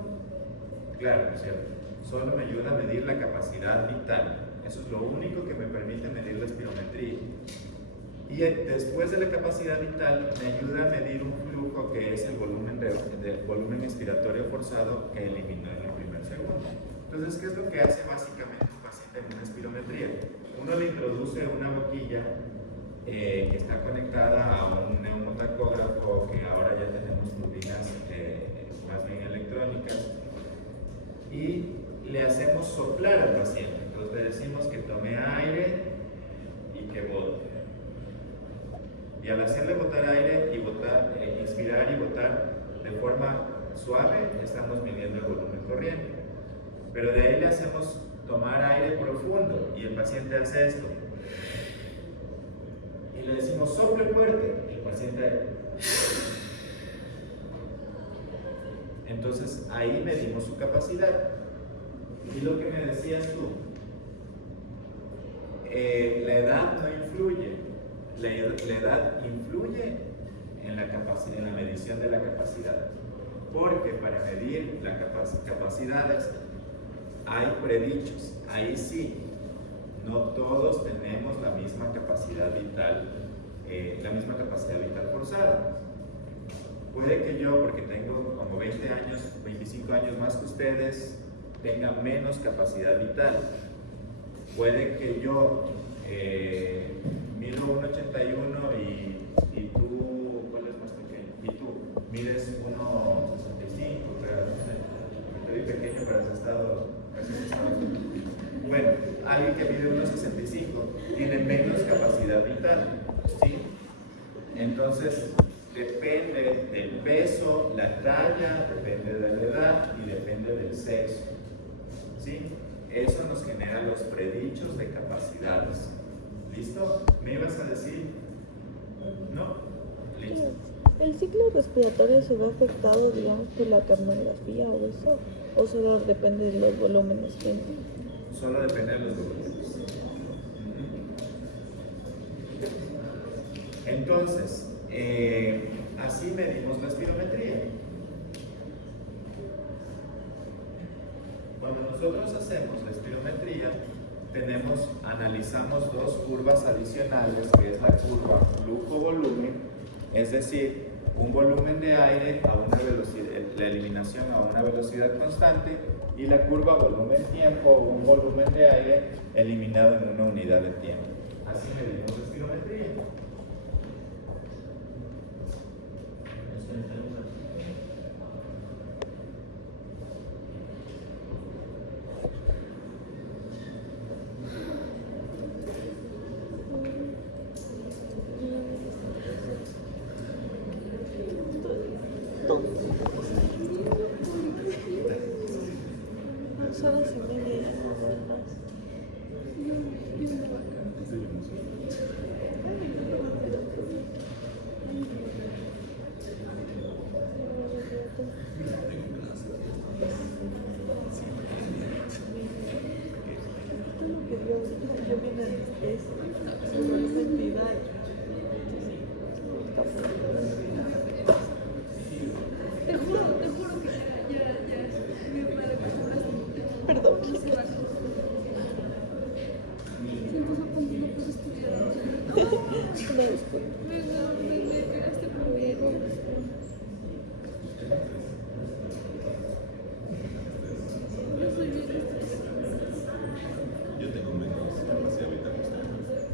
Claro, ¿no es cierto? solo me ayuda a medir la capacidad vital. Eso es lo único que me permite medir la espirometría. Y después de la capacidad vital me ayuda a medir un flujo que es el volumen expiratorio forzado que eliminó en el primer segundo. Entonces, ¿qué es lo que hace básicamente un paciente en una espirometría? Uno le introduce una boquilla que está conectada a un neumotacógrafo, que ahora ya tenemos turbinas más bien electrónicas, y le hacemos soplar al paciente. Entonces le decimos que tome aire y que bote. Y al hacerle botar aire y botar, inspirar y botar de forma suave, estamos midiendo el volumen corriente. Pero de ahí le hacemos tomar aire profundo y el paciente hace esto. Y le decimos sople fuerte y el paciente. Entonces ahí medimos su capacidad. Y lo que me decías tú, la edad no influye. La edad influye en la capacidad, en la medición de la capacidad, porque para medir las capacidades hay predichos. Ahí sí, no todos tenemos la misma capacidad vital forzada. Puede que yo, porque tengo como 20 años, 25 años más que ustedes, tenga menos capacidad vital. Puede que yo mido 1,81 y tú, ¿cuál es más pequeño? Y tú mides 1,65, creo, no sé. Estoy pequeño para ese estado, casi ese estado. Bueno, alguien que mide 1,65 tiene menos capacidad vital, ¿sí? Entonces, depende del peso, la talla, depende de la edad y depende del sexo, ¿sí? Eso nos genera los predichos de capacidades. ¿Listo? ¿Me ibas a decir? ¿No? Listo. ¿El ciclo respiratorio se ve afectado, digamos, por la capnografía o eso? ¿O solo depende de los volúmenes? Solo depende de los volúmenes. Entonces, así medimos la espirometría. Cuando nosotros hacemos la espirometría, analizamos dos curvas adicionales, que es la curva flujo-volumen, es decir, un volumen de aire a una velocidad, la eliminación a una velocidad constante, y la curva volumen-tiempo, un volumen de aire eliminado en una unidad de tiempo. Así medimos la espirometría. Yo tengo menos capacidad vital que ustedes.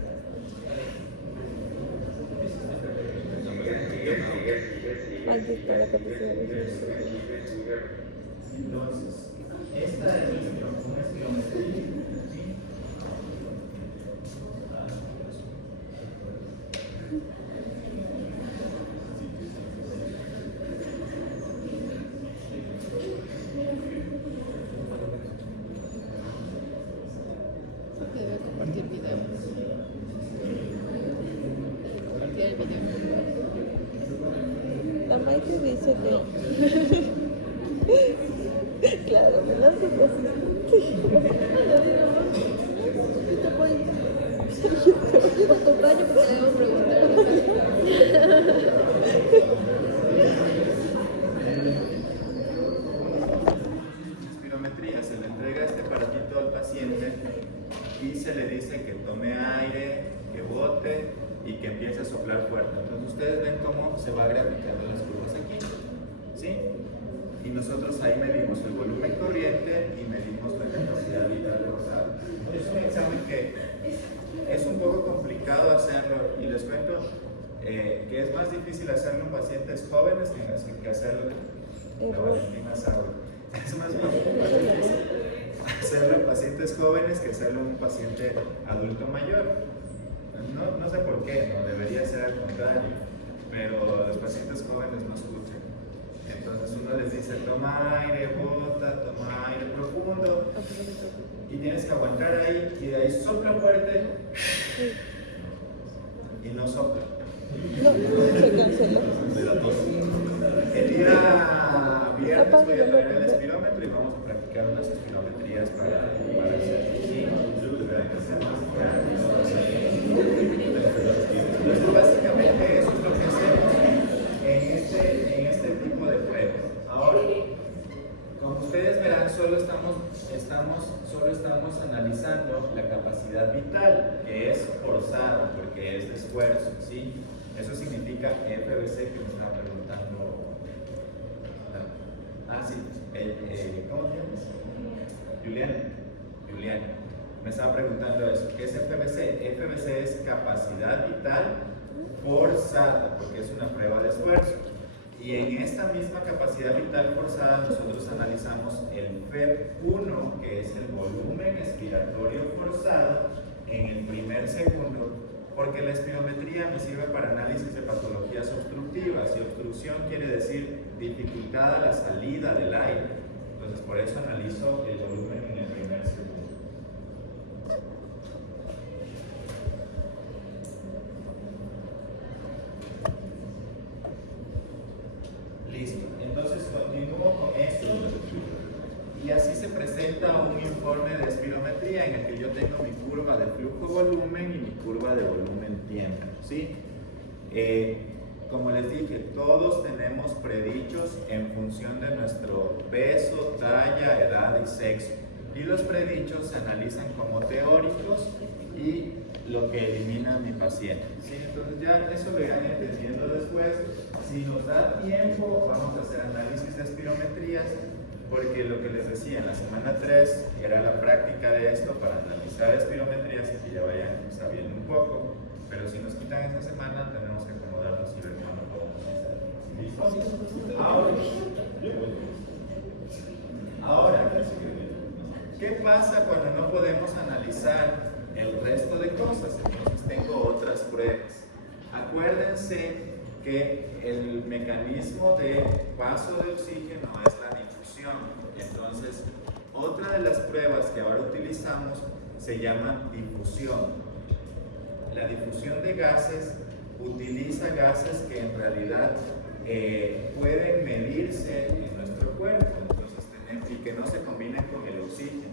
Antes para la capacidad Entonces, esta es una espirometría. Compartir video. Compartir el video. La Maite dice que... claro, me la hace Yo te acompaño porque le debo preguntar. Espirometría se le entrega nosotros ahí medimos el volumen corriente y medimos la capacidad vital forzada. Es un examen que es un poco complicado hacerlo y les cuento que es más difícil hacerlo en pacientes jóvenes que hacerlo en la Valentina Sauer. Es más difícil hacerlo en pacientes jóvenes que hacerlo en un paciente adulto mayor. No sé por qué, no debería ser al contrario, pero los pacientes jóvenes no sufren. Entonces uno les dice, toma aire, bota, toma aire profundo, y tienes que aguantar ahí, y de ahí sopla fuerte, y no sopla. No, se canceló. De la tos. El día viernes voy a traer el espirómetro y vamos a practicar unas espirometrías para hacer. Entonces, básicamente eso es lo que hacemos en este tipo de pruebas. Ahora, como ustedes verán, solo estamos analizando la capacidad vital, que es forzada, porque es de esfuerzo, ¿sí? Eso significa FBC, que me estaba preguntando. Sí, ¿cómo te llamas? Julián. Me estaba preguntando eso. ¿Qué es FBC? FBC es capacidad vital forzada, porque es una prueba de esfuerzo. Y en esta misma capacidad vital forzada nosotros analizamos el FEB1, que es el volumen expiratorio forzado, en el primer segundo, porque la espirometría me sirve para análisis de patologías obstructivas, y obstrucción quiere decir dificultad a la salida del aire. Entonces por eso analizo el volumen en el primer segundo. Listo, entonces continúo con esto y así se presenta un informe de espirometría en el que yo tengo mi curva de flujo-volumen y mi curva de volumen-tiempo, ¿sí? Como les dije, todos tenemos predichos en función de nuestro peso, talla, edad y sexo, y los predichos se analizan como teóricos y lo que elimina mi paciente, ¿sí? Entonces ya eso lo irán entendiendo después. Si nos da tiempo, vamos a hacer análisis de espirometrías, porque lo que les decía en la semana 3 era la práctica de esto para analizar espirometrías y que ya vayan sabiendo un poco, pero si nos quitan esa semana tenemos que acomodarnos y ver cómo podemos hacer. ¿Listo? Ahora, ¿qué pasa cuando no podemos analizar el resto de cosas? Entonces tengo otras pruebas. Acuérdense que el mecanismo de paso de oxígeno es la difusión. Entonces, otra de las pruebas que ahora utilizamos se llama difusión. La difusión de gases utiliza gases que en realidad pueden medirse en nuestro cuerpo, entonces, y que no se combinan con el oxígeno.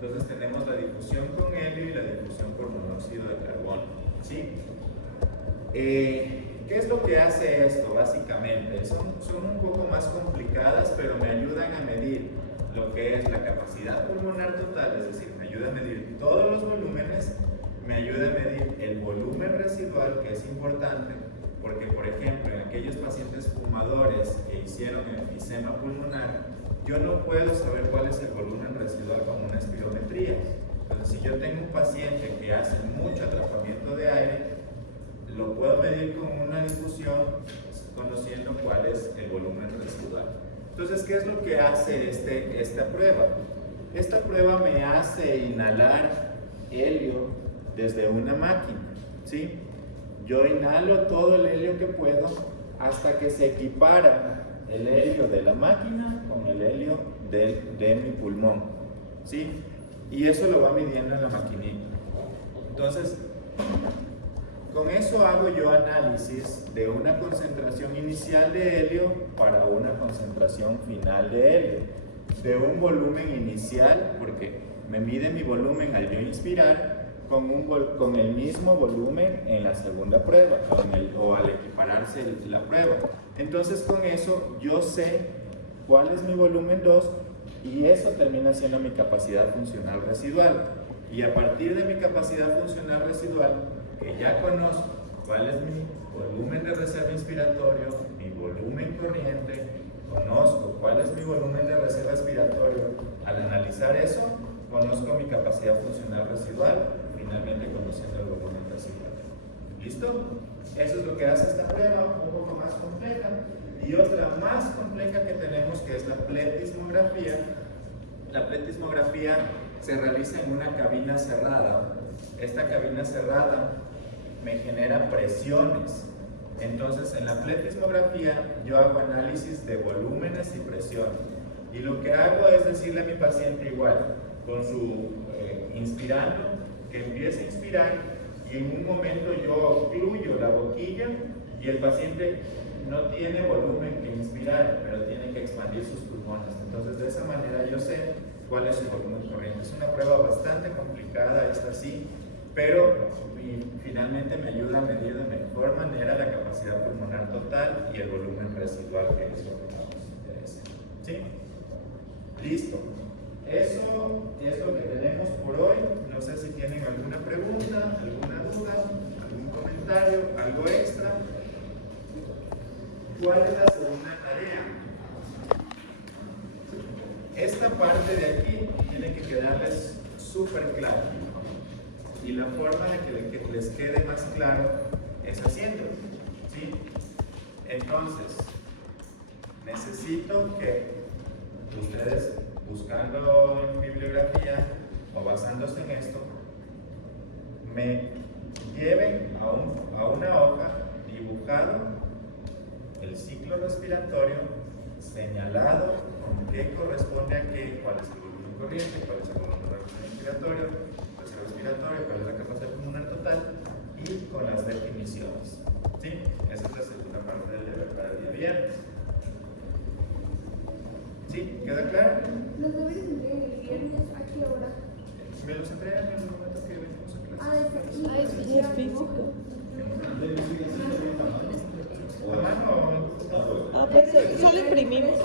Entonces tenemos la difusión con helio y la difusión por monóxido de carbono, ¿sí? ¿Qué es lo que hace esto básicamente? Son un poco más complicadas, pero me ayudan a medir lo que es la capacidad pulmonar total, es decir, me ayuda a medir todos los volúmenes, me ayuda a medir el volumen residual, que es importante, porque por ejemplo, en aquellos pacientes fumadores que hicieron enfisema pulmonar, yo no puedo saber cuál es el volumen residual con una espirometría. Entonces, si yo tengo un paciente que hace mucho atrapamiento de aire, lo puedo medir con una difusión, conociendo cuál es el volumen residual. Entonces, ¿qué es lo que hace esta prueba? Esta prueba me hace inhalar helio desde una máquina, ¿sí? Yo inhalo todo el helio que puedo hasta que se equipara el helio de la máquina con el helio de mi pulmón, ¿sí? Y eso lo va midiendo en la maquinita. Entonces, con eso hago yo análisis de una concentración inicial de helio para una concentración final de helio, de un volumen inicial, porque me mide mi volumen al yo inspirar, con el mismo volumen en la segunda prueba, o al equipararse la prueba. Entonces con eso yo sé cuál es mi volumen 2 y eso termina siendo mi capacidad funcional residual. Y a partir de mi capacidad funcional residual, que ya conozco cuál es mi volumen de reserva inspiratorio, mi volumen corriente, conozco cuál es mi volumen de reserva respiratorio, al analizar eso, conozco mi capacidad funcional residual, finalmente conociendo el volumen residual. ¿Listo? Eso es lo que hace esta prueba, un poco más compleja. Y otra más compleja que tenemos, que es la pletismografía. La pletismografía se realiza en una cabina cerrada. Esta cabina cerrada me genera presiones. Entonces, en la pletismografía yo hago análisis de volúmenes y presiones. Y lo que hago es decirle a mi paciente igual, con su inspirando, que empiece a inspirar y en un momento yo ocluyo la boquilla y el paciente no tiene volumen que inspirar, pero tiene que expandir sus pulmones. Entonces, de esa manera yo sé cuál es su volumen corriente. Es una prueba bastante complicada, esta sí, pero finalmente me ayuda a medir de mejor manera la capacidad pulmonar total y el volumen residual, que es lo que nos interesa. ¿Sí? Listo. Eso es lo que tenemos por hoy. No sé si tienen alguna pregunta, alguna duda, algún comentario, algo extra. ¿Cuál es la segunda tarea? Esta parte de aquí tiene que quedarles súper claro. Y la forma de que les quede más claro es haciéndolo. ¿Sí? Entonces, necesito que ustedes, buscando en bibliografía o basándose en esto, me lleven a una hoja dibujado el ciclo respiratorio, señalado con qué corresponde a qué, cuál es el volumen corriente, cuál es el volumen respiratorio, cuál es el respiratorio, cuál es la capacidad pulmonar total, y con las definiciones. ¿Sí? Esa es la segunda parte del deber para el día viernes. ¿Sí? ¿Queda claro? Los deberes se entregan el viernes, ¿a qué hora? Me los entregan en el momento que venimos a clase. Ah, desde aquí. Ah, es Y es físico. ¿A mano? Ah, pues solo imprimimos.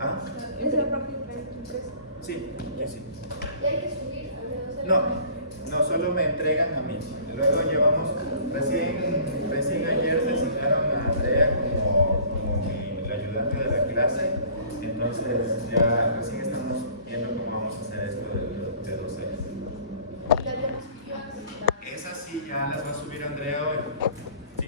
¿Ah? Esa parte trae tu impresa. Sí, sí. Y hay que subir al menos. No, solo me entregan a mí. Luego llevamos, recién ayer designaron a Andrea como la ayudante de la clase, entonces ya recién estamos viendo cómo vamos a hacer esto de docentes. Y las diapositivas. Esas sí ya las va a subir Andrea hoy.